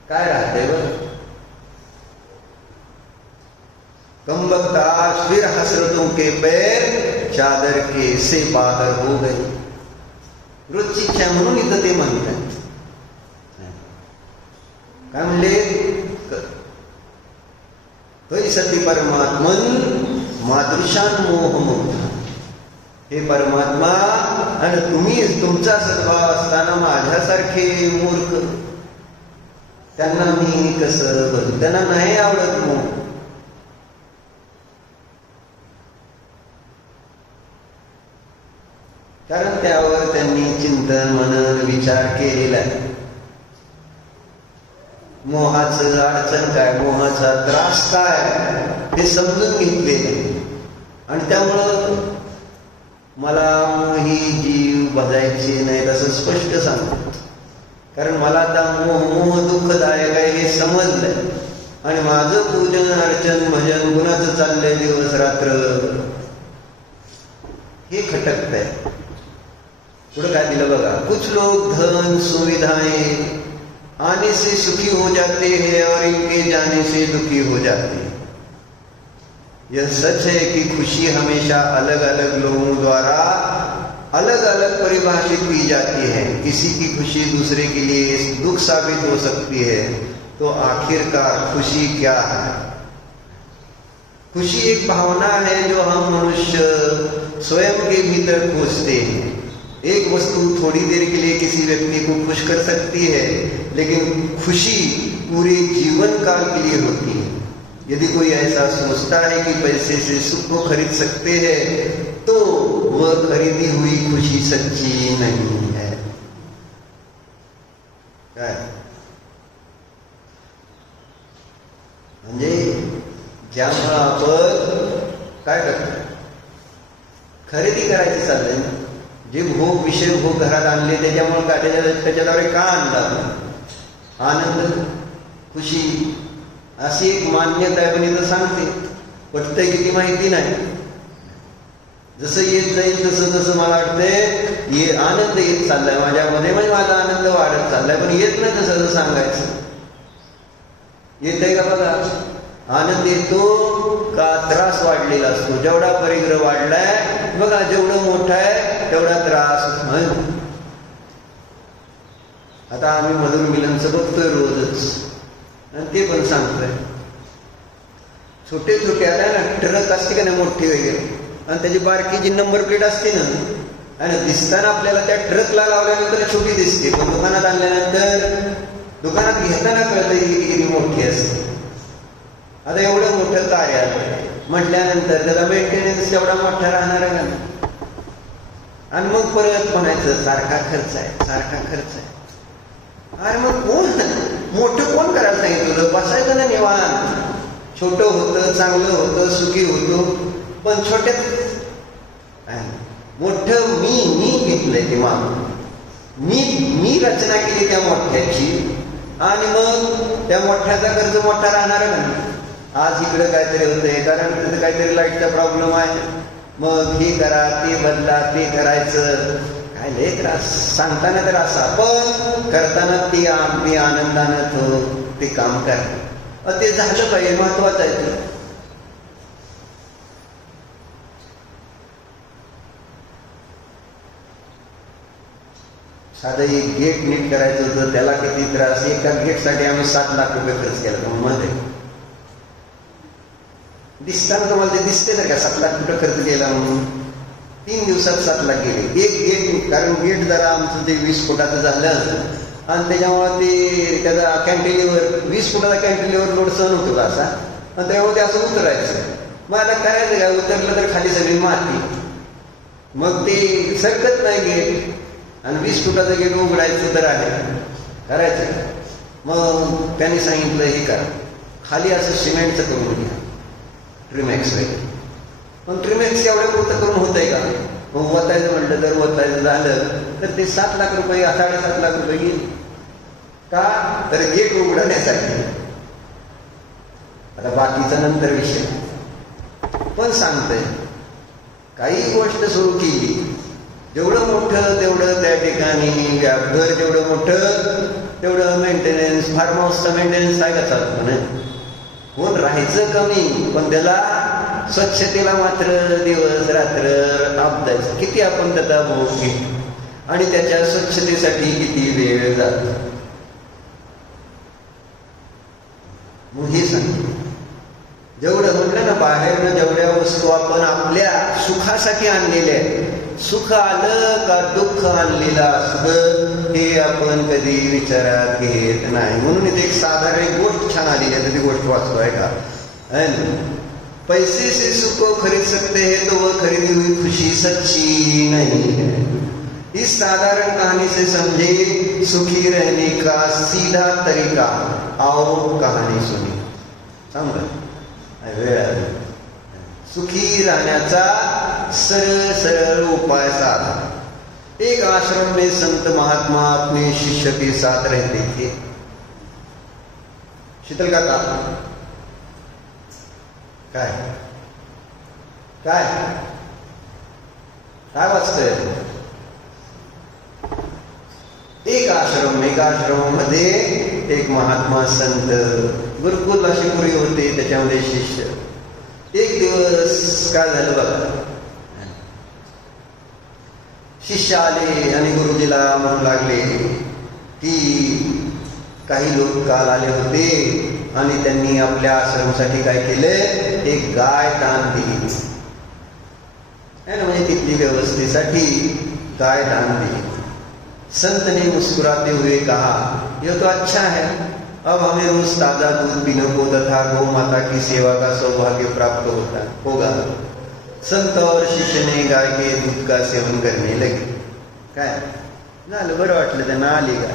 काय राहते बघ, कम बख्ता फिर हसरतों के पैर चादर के से बाहर हो गई. रोजची इच्छा म्हणून इथं ते म्हणतात. काय म्हणले, कई सती परमात्मन मादृशान मोहमुग्ध. हे परमात्मा, आणि तुम्ही तुमचा सद्भाव असताना माझ्यासारखे मूर्ख, त्यांना मी कसं बघू, त्यांना नाही आवडत मोह. कारण त्यावर त्यांनी चिंतन, मनन, विचार केलेला आहे. मोहाचं अडचण काय, मोहाचा त्रास काय हे समजून घेतलेले. आणि त्यामुळं मला ही जीव बघायचे नाही असं स्पष्ट सांगतो. कारण मला आता मोह दुःखदायक आहे हे समजलंय. आणि माझं पूजन, अर्चन, भजन गुणाचं चाललंय दिवस रात्र, हे खटकतंय. पुढे काय दिलं बघा, कुछ लोग धन सुविधाएं आने से सुखी हो जाते हैं और इनके जाने से दुखी हो जाते हैं. यह सच है कि खुशी हमेशा अलग अलग लोगों द्वारा अलग अलग परिभाषित की जाती है. किसी की खुशी दूसरे के लिए दुख साबित हो सकती है. तो आखिरकार खुशी क्या है? खुशी एक भावना है जो हम मनुष्य स्वयं के भीतर खोजते हैं. एक वस्तु थोड़ी देर के लिए किसी व्यक्ति को खुश कर सकती है, लेकिन खुशी पूरे जीवन काल के लिए होती है. यदि कोई ऐसा सोचता है कि पैसे से सुख को खरीद सकते हैं, तो वह खरीदी हुई खुशी सच्ची नहीं है. काय म्हणजे ज्यामुळे आपण काय करतो, खरेदी करायची चाललंय, जे भोग, विषय भोग घरात आणले त्याच्यामुळे काय, त्याच्याद्वारे का आणला आनंद, खुशी, अशी एक मान्यता आहे. पण इथं सांगते, पटतंय किती माहिती नाही. जसं येत जाईल तसं मला वाटतंय आनंद येत चाललाय माझ्यामध्ये, म्हणजे माझा आनंद वाढत चाललाय. पण येत नाही तसं सांगायचं. येतंय का बघा, आनंद येतो का त्रास वाढलेला असतो. जेवढा परिग्रह वाढलाय बघा, जेवढं मोठं आहे तेवढा त्रास. आता आम्ही मधुर मिलनचं बघतोय रोजच, आणि ते पण सांगतोय. छोटे छोटे आल्या ना, ट्रक असते का नाही मोठी वगैरे, आणि त्याची बारकी जी नंबर प्लेट असते ना, आणि दिसताना आपल्याला त्या ट्रकला लावल्यानंतर छोटी दिसते, पण दुकानात आणल्यानंतर, दुकानात घेताना कळतं किती मोठी असते. आता एवढं मोठं कार्य आलं म्हटल्यानंतर त्याला मेंटेनन्स एवढा मोठा राहणार आहे ना. आणि मग परत म्हणायचं सारखा खर्च आहे. अरे मग कोण मोठं कोण करायला सांगितलं? बसायचं ना निवांत. छोटं होतं, चांगलं होतं, सुखी होतो, पण छोट्यात मोठं मी घेतलंय ते मागून, मी रचना केली त्या मोठ्याची, आणि मग त्या मोठ्याचा कर्ज मोठा राहणार ना. आज इकडे काहीतरी होतंय कारण तिथे काहीतरी लाईटचा प्रॉब्लेम आहे, मग हे करा, ते बदला, ते करायचं, काय लय त्रास. सांगताना तर असा, पण करताना ती अगदी आनंदानं ते काम करा. ते झालं पाहिजे, महत्वाचं आहे ते. साधं एक गेट नीट करायचं होतं, त्याला किती त्रास. एका गेटसाठी आम्ही 7 लाख रुपये खर्च केला. मध्ये दिसताना तुम्हाला ते दिसते ना का 7 लाख रुपये खर्च केला म्हणून? 3 दिवसात 7 लाख गेले. एक गेट, कारण गेट जरा आमचं ते 20 फुटाचं झालं आणि त्याच्यामुळे ते त्याचा कॅन्टिलिव्हर 20 फुटाचा कॅन्टिलिव्हर लोड सहन होतो का असा, आणि त्यामुळे ते असं उतरायचं. मग आता करायचं का, उतरलं तर खाली सगळी माती, मग ते सरकत नाही गेट. आणि 20 फुटाचं गेट उघडायचं तर आहे, करायचं. मग त्यांनी सांगितलं हे करा, खाली असं सिमेंटचं करून घ्या, ट्रिमॅक्स वगैरे. पण ट्रिमॅक्स एवढ्या पुरतं करून होतंय का? मग वतायचं म्हटलं तर वतायचं झालं तर ते 7 लाख रुपये 7.5 लाख रुपये गेले. का तर गेट उघडण्यासाठी. आता बाकीचा नंतर विषय, पण सांगतंय काही गोष्ट सुरू केली, जेवढं मोठं तेवढं त्या ठिकाणी घर, जेवढं मोठं तेवढं मेंटेनन्स. फार्म हाऊसचा मेंटेनन्स आहे का चालतो नाही, कोण राहायचं कमी, पण त्याला स्वच्छतेला मात्र दिवस रात्र आपदायचं. किती आपण त्याचा भोग घेतो आणि त्याच्या स्वच्छतेसाठी किती वेळ जातो. मग हे सांगतो, जेवढं म्हटलं ना, बाहेरनं जेवढ्या वस्तू आपण आपल्या सुखासाठी आणलेल्या आहेत, सुख आलं का दुःख आणलेलं असतं हे आपण कधी विचारात घेत नाही. म्हणून इथे एक साधारण एक गोष्ट छान आलेली आहे, ती गोष्ट वाचतो आहे का. पैसे से सुख खरीद सकते हैं तो वह खरीदी हुई खुशी सच्ची नहीं है. इस साधारण कहानी से समझे सुखी रहने का सीधा तरीका. आओ कहानी सुनी. समजा वेळ, सुखी राहण्याचा सरळ सरळ उपाय साधा. एक आश्रम में संत महात्मा अपने शिष्य के साथ रहते थे. शीतल काका काय काय काय वाचतंय? एक आश्रमामध्ये एक महात्मा संत, गुरुकुल अशी पूर्वी होते, त्याच्यामध्ये शिष्य. एक दिवस काय झालं बघा, शिष्य आले आणि गुरुजीला म्हणू लागले की काही लोक काल आले होते आणि त्यांनी आपल्या आश्रमासाठी काय केले, एक गाय दान दिली है ना, म्हणजे तिथली व्यवस्थेसाठी गाय दान दिली. संत ने मुस्कुराते हुए कहा, यह तो अच्छा है, अब हमें रोज ताजा दूध पीने को तथा गौ माता की सेवा का सौभाग्य प्राप्त होगा. संत और शिष्य ने गाय के दूध का सेवन करने लगे. काय झालं, बरं वाटलं त्यांना. आली गाय,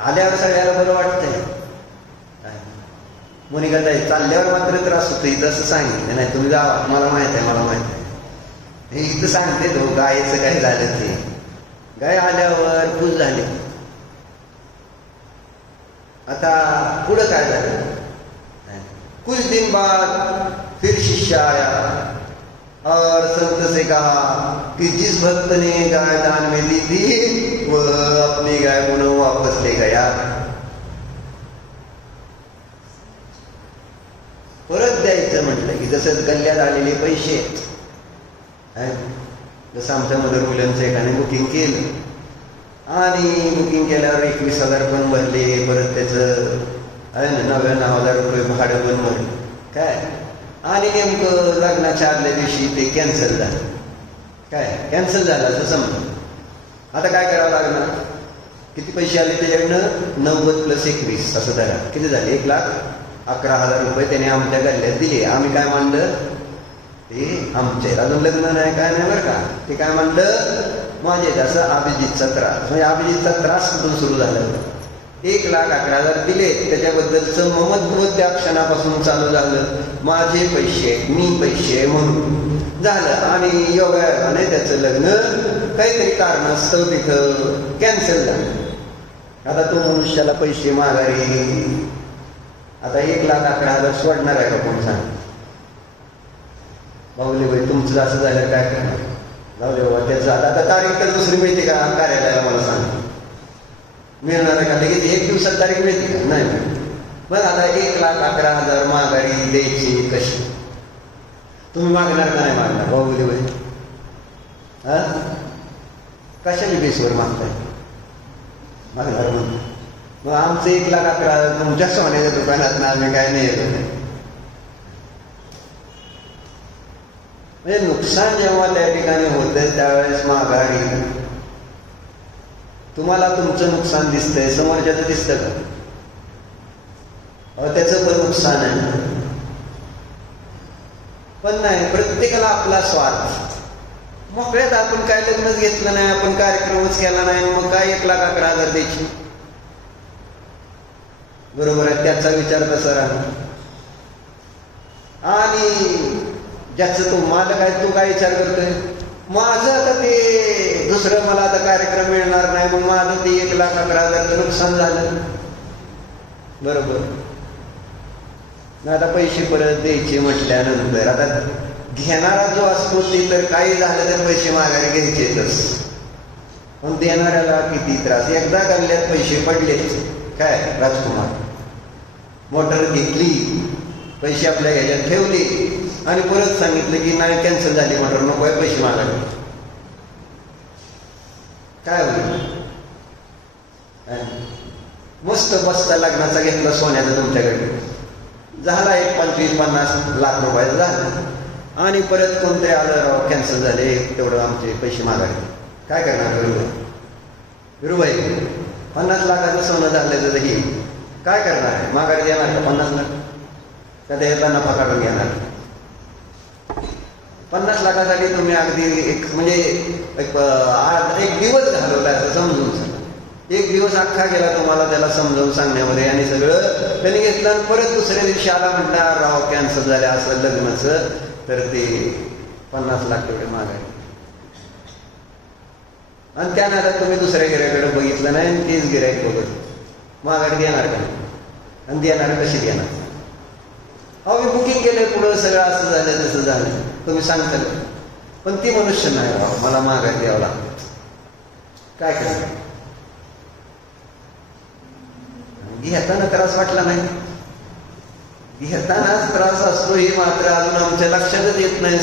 आल्यावर सगळ्याला बरं वाटतंय. मोनिका ताई चालल्यावर मात्र त्रास होतो, इथं असं सांगितलं नाही, तुम्ही जावा, मला माहित आहे, मला माहित आहे. हे इथं सांगते तो गायचं काय झालं ते. गाय आल्यावर खुश झाली. आता पुढं काय झालं, कुछ दिन बाद फिर शिष्य आया और संत से कहा कि जिस भक्त ने गाय दान में दी थी वह अपनी गाय पुनः वापस ले गया. परत द्यायचं म्हटलं की जसं गल्ल्यात आलेले पैसे, जसं आमच्या मदर मुलांचं एकाने बुकिंग केलं आणि बुकिंग केल्यावर 21,000 पण भरले, परत त्याचं आहे ना 99,000 रुपये भाडं पण भरले काय, आणि नेमकं लग्नाच्या आदल्या दिवशी ते कॅन्सल झालं. काय कॅन्सल झालं असं समजा. आता काय करावं लागणार, किती पैसे आले त्याच्याकडनं, 90 + 21 असं धरा, किती झाले, 1,11,000 रुपये त्याने आमच्या गल्ल्यात दिले. आम्ही काय मानलं, ते आमच्या अजून लग्न नाही काय नाही बरं का, ते काय म्हणलं, माझे असं अभिजितचा त्रास, म्हणजे अभिजितचा त्रास कुठून सुरू झाला, 1,11,000 दिले. त्याच्याबद्दलचं ममत्व त्या क्षणापासून चालू झालं. माझे पैसे आहेत, मी पैसे आहे म्हणून झालं. आणि योगाने त्याचं लग्न काहीतरी कारणास्तव तिथं कॅन्सल झालं. आता तो मनुष्याला पैसे माघारी आता 1,11,000 सोडणार आहे का कोण सांग? बाहुले भाई तुमचं असं झालं काय करणार? जाऊ दे बाबा, त्याचं आता तारीख तर दुसरी मिळते का कार्यालयाला? मला सांग, मिळणार आहे का? लगेच 1 दिवसात तारीख मिळते का? नाही. मग आता 1,11,000 माघारी द्यायची कशी? तुम्ही मागणार का नाही मागणार बाहुले भाई? हा, कशाच्या बेसवर मागताय? मागणार म्हणून मग आमचं 1,11,000 तुमच्या सोन्याच्या दुकानात ना आम्ही काय नाही येतो. म्हणजे नुकसान जेव्हा त्या ठिकाणी होतं त्यावेळेस माघारी. तुम्हाला तुमचं नुकसान दिसतंय, समोरच्याचं दिसतं का? त्याचं पण नुकसान आहे. पण नाही, प्रत्येकाला आपला स्वार्थ. मोकळ्यात आपण काय लग्नच घेतलं नाही, आपण कार्यक्रमच केला नाही, मग काय 1,11,000 द्यायची? बरोबर आहे, त्याचा विचार कसा राहणार? आणि ज्याचं तो मालक आहे तो काय विचार करतोय? माझं आता ते दुसरं मला आता कार्यक्रम मिळणार नाही, मग माझं ते 1,11,000 नुकसान झालं. बरोबर. आता पैसे परत द्यायचे म्हटल्यानंतर आता घेणारा जो असतो ते तर काही झालं तर पैसे माघारी घ्यायचेच. पण देणाऱ्याला किती त्रास. एकदा गल्ल्यात पैसे पडलेच. काय राजकुमार, मोटर घेतली, पैसे आपल्या ह्याच्यात ठेवले आणि परत सांगितलं की नाही कॅन्सल झाली मोटर, नको आहे, पैसे मागायला. काय होईल? मस्त बसता लग्नाचा घेतला सोन्याचा तुमच्याकडे, झाला 25-50 लाख रुपयाचा झाला. आणि परत कोणतरी आलं, राव कॅन्सल झाले, तेवढं आमचे पैसे मागायचे. काय करणार विरुबाई? 50 लाखाचं सोनं झालं तर हे काय करणार आहे? माघारी देणार का 50 लाख? का त्याचा नफा काढून घेणार? 50 लाखासाठी तुम्ही अगदी एक दिवस घालवला असं समजून. 1 दिवस अख्खा गेला तुम्हाला त्याला समजावून सांगण्यामध्ये आणि सगळं त्याने घेतलं. आणि परत दुसऱ्या दिवशी आला म्हणणार राव कॅन्सल झालं असं लग्नाचं, तर ते 50 लाख तेवढे मागायचे. आणि त्यानं आता तुम्ही दुसऱ्या गिऱ्हाईकाकडे बघितलं नाही आणि तेच गिऱ्हाईक बघत माघारी देणार का? आणि देणार कशी देणार? अहो मी बुकिंग केलंय, पुढं सगळं असं झालं तसं झालं, तुम्ही सांगता. पण ती मनुष्य नाही राव, मला माघारी द्यावं लागतं. काय करणार? घेताना त्रास वाटला नाही. घेतानाच त्रास असतो हे मात्र अजून आमच्या लक्षातच येत नाही.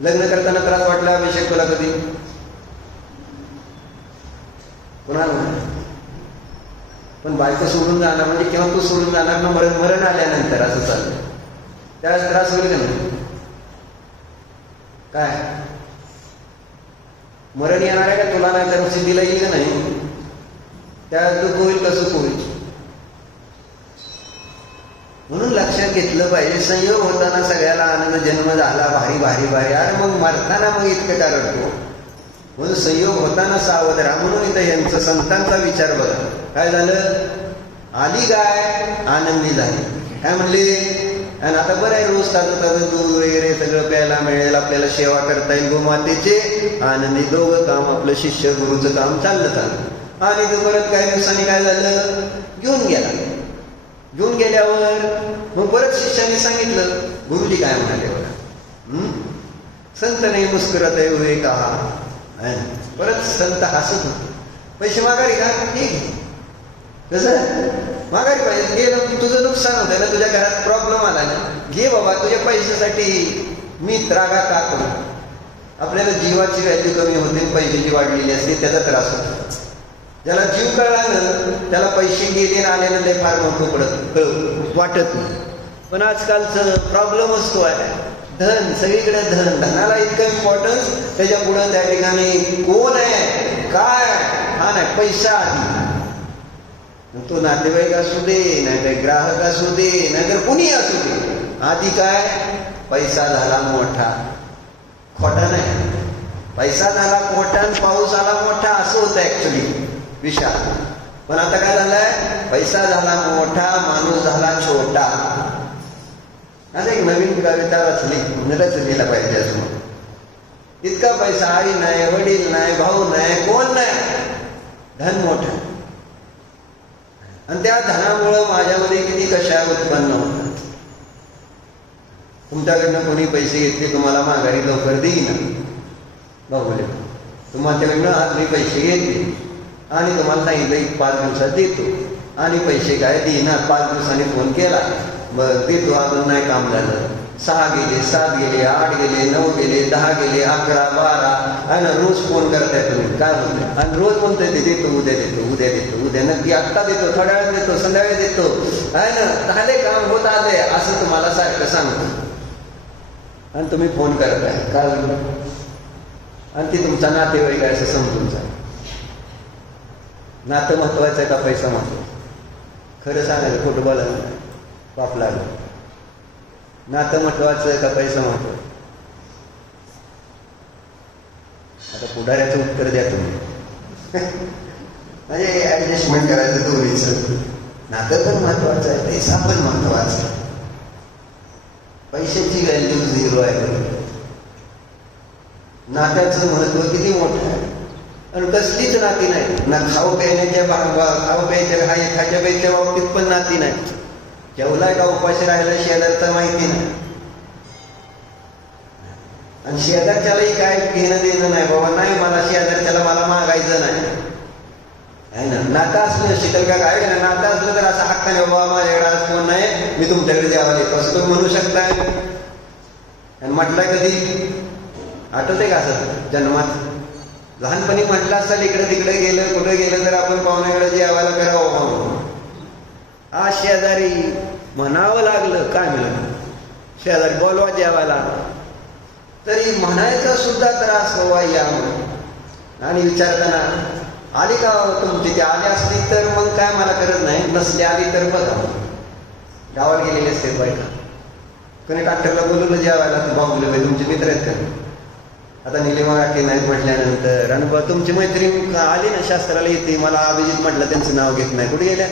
लग्न करताना त्रास वाटला अभिषेक तुला कधी? कुणाला? पण बायको सोडून जाणार म्हणजे किंवा तू सोडून जाणार ना, मरण आल्यानंतर असं चाललं, त्यावेळेस त्रास होईल का नाही? काय मरण येणार आहे का तुला? नाही तर सिद्धीला येईल का नाही? त्यावेळेस दुःख होईल का सुख होईल? म्हणून लक्षात घेतलं पाहिजे, संयोग होताना सगळ्याला आनंद, जन्म झाला भारी भारी भारी, अरे मग मरताना मग इतकं का रडतो? म्हणून संयोग होताना सावध राहा. म्हणून इथं यांचं संतांचा विचार बघा. काय झालं? आली गाय आनंदी झाली. काय म्हणले? आणि आता बरं आहे, रोज ताजं ताजं दूध वगैरे सगळं प्यायला मिळेल, आपल्याला सेवा करता येईल गोमातेचे, आनंदी. दोघं काम, आपलं शिष्य गुरुचं काम चाललं. आणि तो परत काही दिवसांनी काय झालं? घेऊन गेला. घेऊन गेल्यावर मग परत शिष्याने सांगितलं, गुरुजी काय म्हणाले बघा, संत नाही मुस्कुराते हुए कहा. परत संत हसत होते. पैसे माघारी का? ठीक, कसं माघारी पाहिजे. गेलं तुझं नुकसान होतं ना, तुझ्या घरात प्रॉब्लेम आला ना, घे बाबा, तुझ्या पैशासाठी मी त्रागा का करू? आपल्याला जीवाची व्हॅल्यू कमी होते, पैशाची वाढलेली असते, त्याचा त्रास होतो. ज्याला जीव कळला ना त्याला पैसे गेले आल्यानंतर फार मोठं पडत वाटत नाही. पण आजकालचं प्रॉब्लेम असतो आहे धन, सगळीकडे धन, धनाला इतकं इम्पॉर्टन्स, त्याच्या पुढं त्या ठिकाणी कोण आहे काय हा नाही, पैसा आधी. तो नातेवाईक असू दे, नाहीतर ग्राहक असू दे, नाहीतर कुणी असू दे, आधी काय? पैसा झाला मोठा. खोटा नाही, पैसा झाला मोठा आणि पाऊस आला मोठा, असं होतं ऍक्च्युली विशाल. पण आता काय झालंय, पैसा झाला मोठा, माणूस झाला छोटा. असं एक नवीन कविता रचलेला पाहिजे. अजून इतका पैसा, आई नाही, वडील नाही, भाऊ नाही, कोण नाही, धन मोठं. आणि त्या धनामुळं माझ्यामध्ये किती कशा उत्पन्न होतात. तुमच्याकडनं कोणी पैसे घेतले, तुम्हाला माघारी लवकर देईन. बघूले तुमच्याकडनं आज मी पैसे घेतले आणि तुम्हाला सांगितलं 5 दिवसात देतो, आणि पैसे काय देईना. 5 दिवसांनी फोन केला, बरं देतो, अजून नाही काम झालं. 6 गेले, 7 गेले, 8 गेले, 9 गेले, 10 गेले, 11, 12, आणि रोज फोन करताय तुम्ही. काय म्हणते, आणि रोज म्हणतोय ते देतो, उद्या देतो, उद्या देतो, उद्या नक्की, आत्ता देतो, थोड्या वेळ देतो, संध्याकाळी देतो, आहे ना, झाले काम होत आले, असं तुम्हाला सारखं सांगतो. आणि तुम्ही फोन करताय काय झालं, आणि ते तुमचा नातेवाईक आहे असं समजून जा. नातं महत्वाचं आहे का पैसा महत्वाचा? खरं सांगायचं, खोटं बोलायला पाप लागलं. नातं महत्वाचं आहे का पैसा महत्वाचा? आता पुढाऱ्याचं उत्तर द्या तुम्ही. म्हणजे ऍडजस्टमेंट करायचं दोन्हीचं. नातं पण महत्वाचं आहे, पैसा पण महत्वाचा आहे. पैशाची व्हॅल्यू 0 आहे. नात्याचं महत्व किती मोठं आहे. आणि कसलीच नाती नाही, ना खाऊ प्यायच्या खायच्या प्यायच्या बाबतीत पण नाती नाही. जेवलाय का उपाशी राहिला शेजारचं माहिती नाही, आणि शेजारच्यालाही काय घेणं देणं नाही. बाबा नाही, मला शेजारच्याला मला मागायचं नाही, आहे ना. नातं असलं शीतल का काय ना, नातं असलं तर असं हक्काने, बाबा माझ्याकडे आज कोण नाही, मी तुमच्याकडे द्यावा येतो असं तुम्ही म्हणू शकताय. आणि म्हटलंय कधी, आठवते का असं जन्मात लहानपणी म्हटलं असेल, इकडे तिकडे गेलं, कुठे गेलं तर आपण पाहुण्याकडे जेवायला करावं. आज शेजारी म्हणावं लागलं, काय मिळालं, शेजारी बोलवा जेवायला, तरी म्हणायचा सुद्धा त्रास हवा या. आणि विचारताना आली का तुमची, ती आली असली तर मग काय मला करत नाही, नसली आली तर बघा. गावाला गेलेले असते बायका, कोणी डॉक्टरला बोलवलं जेवायला, बाबूले तुमचे मित्र आहेत का, आता निलिमा काकी नाहीत म्हटल्यानंतर, आणि तुमची मैत्रीण आली ना शास्त्राला येते, मला अभिजित म्हटलं, त्यांचं नाव घेत नाही, कुठे गेल्या,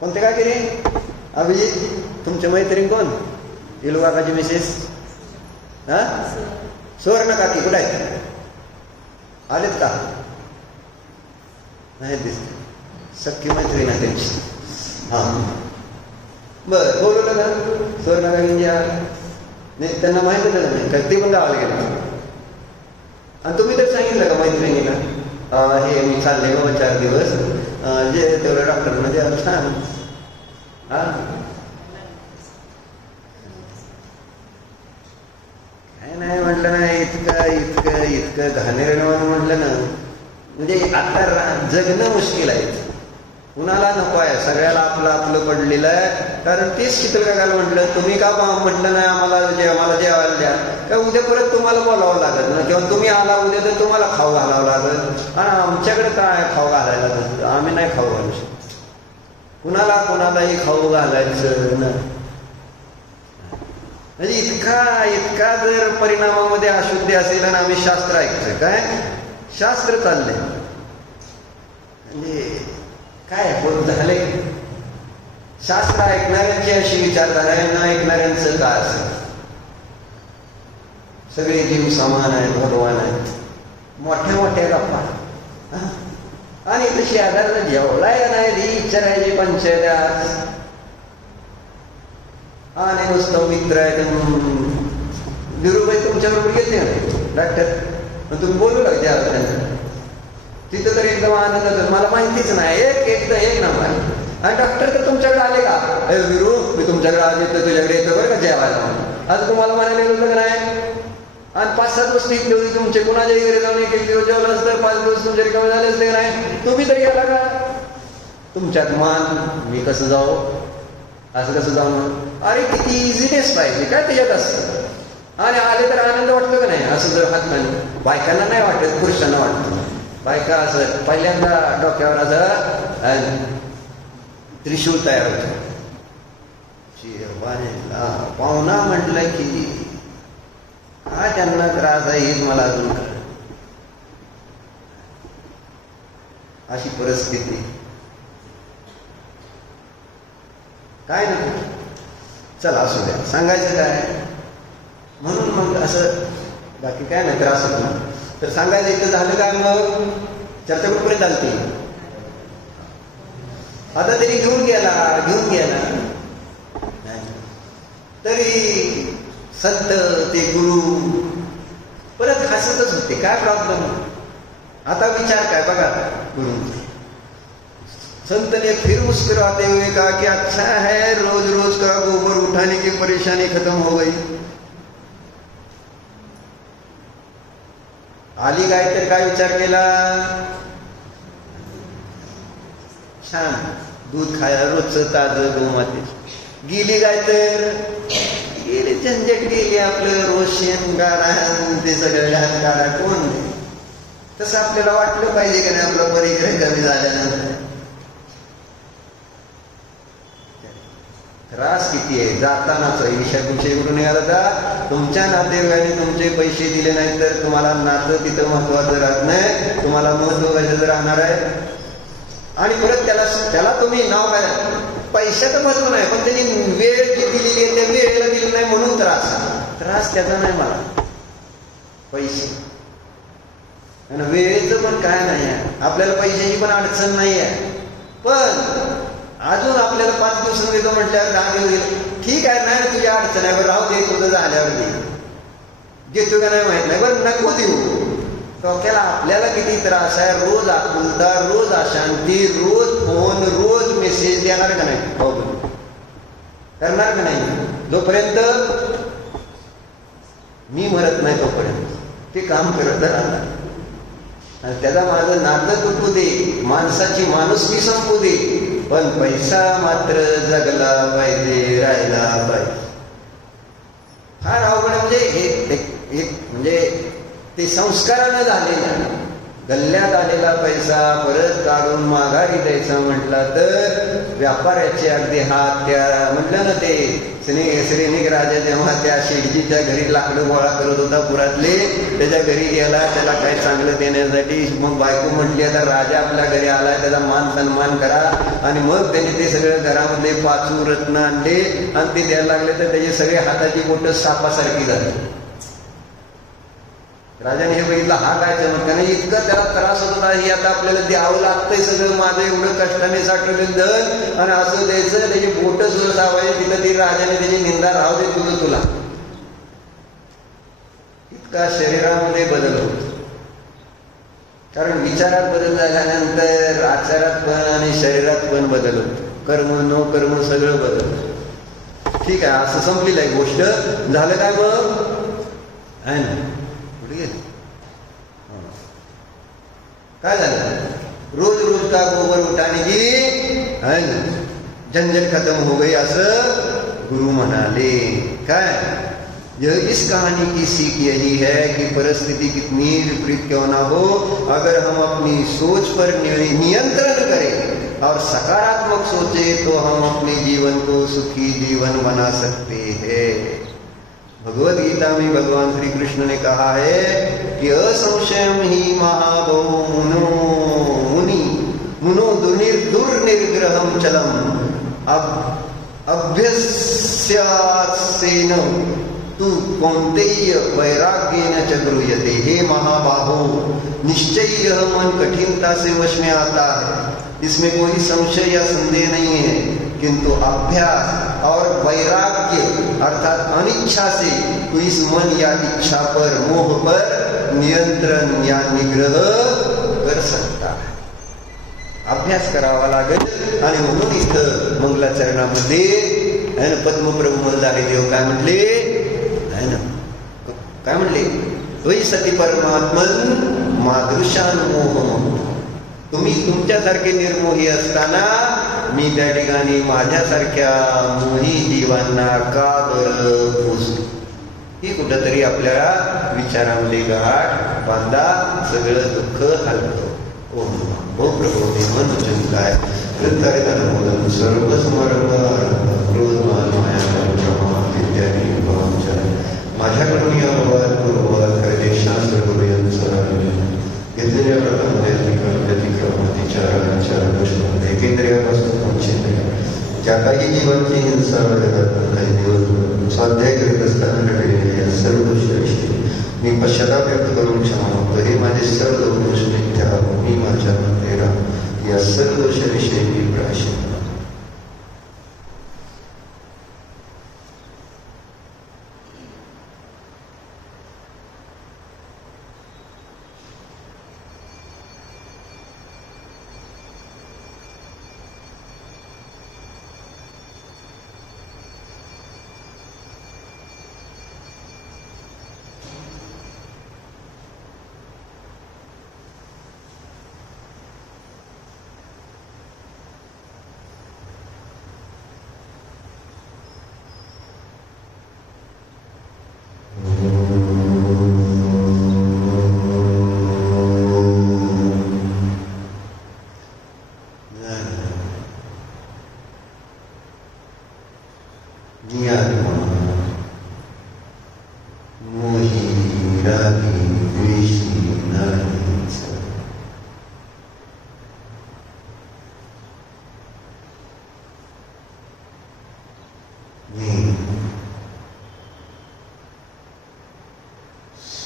कोणते काय केले, अभिजित तुमची मैत्रीण कोण, इलू काकाची मिसेस, हा सुवर्ण काकी कुठे आहेत, आलेत का, नाही दिसते, सख्खी मैत्रीण आहे त्यांची. हा बरं, बोलवलं का सुवर्ण काकींची, नाही त्यांना माहित होतं नाही का, ते पण गावाला गेलं. आणि तुम्ही तर सांगितलं का मैत्रिणीला, हे मी चालले बाबा 4 दिवस, जे तेवढं डॉक्टरना द्या छान. हा काय नाही म्हटलं ना, इतकं इतकं इतकं घाणेरडं म्हटलं ना, म्हणजे आता जगणं मुश्किल आहे. कुणाला नको आहे, सगळ्याला आपलं आपलं पडलेलं आहे. कारण तेच शीतल काकाला म्हटलं, तुम्ही का म्हटलं नाही आम्हाला जेवायला द्या, का उद्या परत तुम्हाला बोलावं लागत ना, किंवा तुम्ही आला उद्या तर तुम्हाला खाऊ घालावं लागत. आणि आमच्याकडे काय खाऊ घालायला लागत, आम्ही नाही खाऊ घालू शकतो. कुणालाही खाऊ घालायचं ना. म्हणजे इतका जर परिणामामध्ये अशुद्धी असेल, आणि आम्ही शास्त्र ऐकतोय, काय शास्त्र चाललंय, म्हणजे काय होत झाले. शास्त्र ऐकणाऱ्यांची अशी विचारधारा आहे, न ऐकणाऱ्यांचं का असं. सगळे जीव समान आहेत, भगवान आहेत, मोठ्या मोठ्या गप्पा. आणि तशी आधार जेवलाय नाही री विचारायची पंचायत. आणि नुसतं मित्र आहे, निरूबाई तुमच्याबरोबर घेते ना डॉक्टर, तुम्ही बोलू लागते त्यांना, तिथं तर एकदम आनंद होतो. मला माहितीच नाही, एक नंबर. आणि डॉक्टर तर तुमच्याकडे आले का, विरू मी तुमच्याकडे आज येतो, तुझ्याकडे येतो बरं का जेवायला, आज तुम्हाला म्हणायला गेलं का नाही. आणि 5-7 दिवस निघले होते तुमचे, कुणाच्या घरी जाऊन 1 दिवस जेवलं असतं, 5 दिवस तुमच्या रिकामे झाले असते का नाही. तुम्ही तरी गेला का, तुमच्यात मान, मी कसं जाऊ, असं कसं जाऊ. अरे किती इझिनेस पाहिजे काय त्याच्यात असतं. आणि आले तर आनंद वाटतो का नाही, असं जर हात नाही. बायकांना नाही वाटत, पुरुषांना वाटतं. बायका असं पहिल्यांदा डोक्यावर असं त्रिशूल तयार होतं. पाहुणा म्हटलं की हा त्यांना त्रास आहे, हेच मला अजून अशी परिस्थिती. काय नाही. चला असू द्या, सांगायचं काय म्हणून मग असं बाकी काय नाही त्रास होतो ना. तर सांगायचं इथं झालं काय, मग चर्चा कुठपर्यंत आलती. आता तरी घेऊन गेला तरी संत ते गुरु परत हसतच होते. काय प्रॉब्लेम. आता विचार काय बघा, गुरु संत ने फिर मुस्कुराते हुए कहा कि अच्छा है, रोज रोज का गोबर उठाने की परेशानी खत्म हो गई. आली काय तर काय विचार केला, छान दूध खायला रोजचं ताजं गोमातेचं. गेली काय तर गेली, झंझट गेली. आपलं रोज शेण गाडा ते सगळं घाण काढा, कोण तसं आपल्याला वाटलं पाहिजे का नाही. आपलं परिग्रह कमी झाल्यानंतर त्रास किती आहे. जातानाच विषय कुठून निघाला होता, तुमच्या नातेवाईकांनी तुमचे पैसे दिले नाही तर तुम्हाला नातं तिथं महत्वाचं राहत नाही, तुम्हाला महत्व कशाचं राहणार आहे. आणि परत त्याला तुम्ही नाव काय, पैशाचं महत्व नाही पण त्यांनी वेळ जी दिलेली आहे त्या वेळेला दिली नाही म्हणून त्रास त्याचा नाही मला. पैसे आणि वेळेचं पण काय नाही आहे. आपल्याला पैशाची पण अडचण नाही आहे, पण अजून आपल्याला 5 दिवसांनी देतो म्हटल्यावर 10 दिवस ठीक आहे, नाही तुझी अडचण आहे, बरं राहू दे, तुझं झाल्यावर देतो का नाही माहित नाही, बरं नको देऊ. डोक्याला आपल्याला किती त्रास आहे. रोज आकुलता, रोज अशांती, रोज फोन, रोज मेसेज देणार का नाही, करणार का नाही. जोपर्यंत मी मरत नाही तोपर्यंत ते काम करत राहणार. आणि त्याचा माझं नातं तुटू दे, माणसाची माणुसकी संपू दे, पण पैसा मात्र जगला पाहिजे, राहिला पाहिजे. फार अवघड. म्हणजे म्हणजे ते संस्कारानं झालेला, गल्ल्यात आलेला पैसा परत काढून माघारी द्यायचा म्हटला तर व्यापाऱ्याचे अगदी हात. त्या म्हटलं ना ते श्रीनिक राजा जेव्हा त्या शेठजीच्या घरी लाकडं गोळा करत होता पुरातले, त्याच्या घरी गेला त्याला काय चांगलं देण्यासाठी. मग बायको म्हटली आता राजा आपल्या घरी आला, त्याचा मान सन्मान करा. आणि मग त्याने ते सगळं घरामधले 5 रत्न आणले आणि ते द्यायला लागले तर त्याचे सगळे हाताची बोटं सापासारखी झाली. राजाने हे बघितलं, हा काय चमत्कार, इतकं त्याला त्रास होत होता. ही आता आपल्याला द्यावं लागतंय सगळं, माझं एवढं कष्टाने साठवलेलं धन आणि असं द्यायचं, त्याची बोट सुद्धा सावायची. तिथं ती राजाने त्याची निंदा, राहू दे तुझं तुला. इतका शरीरामध्ये बदल होतो. कारण विचारात बदल झाल्यानंतर आचारात पण आणि शरीरात पण बदल होतो. कर्म न कर्म सगळं बदल. ठीक आहे, असं संपलेलं आहे गोष्ट. झालं काय मग आहे ना, काय झालं. रोज रोज का गोबर उठाने की झंझट खत्म हो गई असं गुरु म्हणाले. काय इस कहानी की सीख यही है कि परिस्थिति कितनी विपरीत क्यों ना हो, अगर हम अपनी सोच पर नियंत्रण करें और सकारात्मक सोचे तो हम अपने जीवन को सुखी जीवन बना सकते हैं. भगवद गीता में भगवान श्री कृष्ण ने कहा है कि असंशयम ही महाबहु मुनो दुर्निर्ग्रहम चलम अभ्यस्यासेन तू कौन्तेय वैराग्येन च गृह्यते. हे महाबाहो, निश्चय यह मन कठिनता से वश में आता है, इसमें कोई संशय या संदेह नहीं है, किंतु अभ्यास और वैराग्य अर्थात अनिच्छा से तो इस मन या इच्छा पर, मोह पर नियंत्रण या निग्रह कर सकता है. अभ्यास करावा लागेल. आणि म्हणून इथं मंगलाचरणामध्ये पद्मप्रभू मधारी देव काय म्हटले आहे ना, काय म्हणले, वै सती परमात्मन मादृशानुमोह. तुम्ही तुमच्यासारखे निर्मोही असताना मी त्या ठिकाणी माझ्यासारख्या मोही जीवांना का बरं पोचतो. ही कुठंतरी आपल्या विचारामध्ये गाठ बांधा, सगळं दुःख हलतो. ओम नमो प्रभोते मनोजन काय कृतज्ञ सर्व समर्प क्रोधमान माया इत्यादी माझ्याकडून या भवात पूर्ववाद खरे शास्त्र गुरुयांचा घेतलेल्या प्रथम व्यतिक्रमातीच्या केंद्रीयापासून वंचित ज्या काही जीवांची हिंसा वगैरे काही दिवस स्वाध्याय करीत असताना घडलेल्या या सर्व गोष्टी मी पश्चाताप व्यक्त करून क्षमा मागतो. हे माझे सर्व दोष मिथ्या, मी माझ्या मंदिरा या सर्व दोषाविषयी मी प्रायश्चित्त करतो.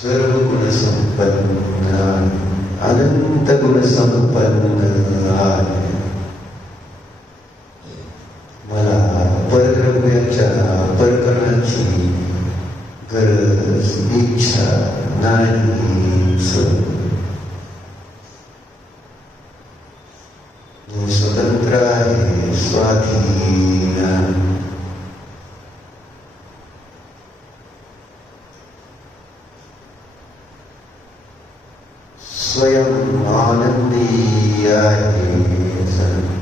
सर्व गुणसंपन्न अनंत गुणसंपन्न आहे. मला परद्रव्याच्या परकणाची गरज इच्छा नाहीच. मी स्वतंत्र आहे, स्वाधीन आहे. स्वयं आनंदी आहे.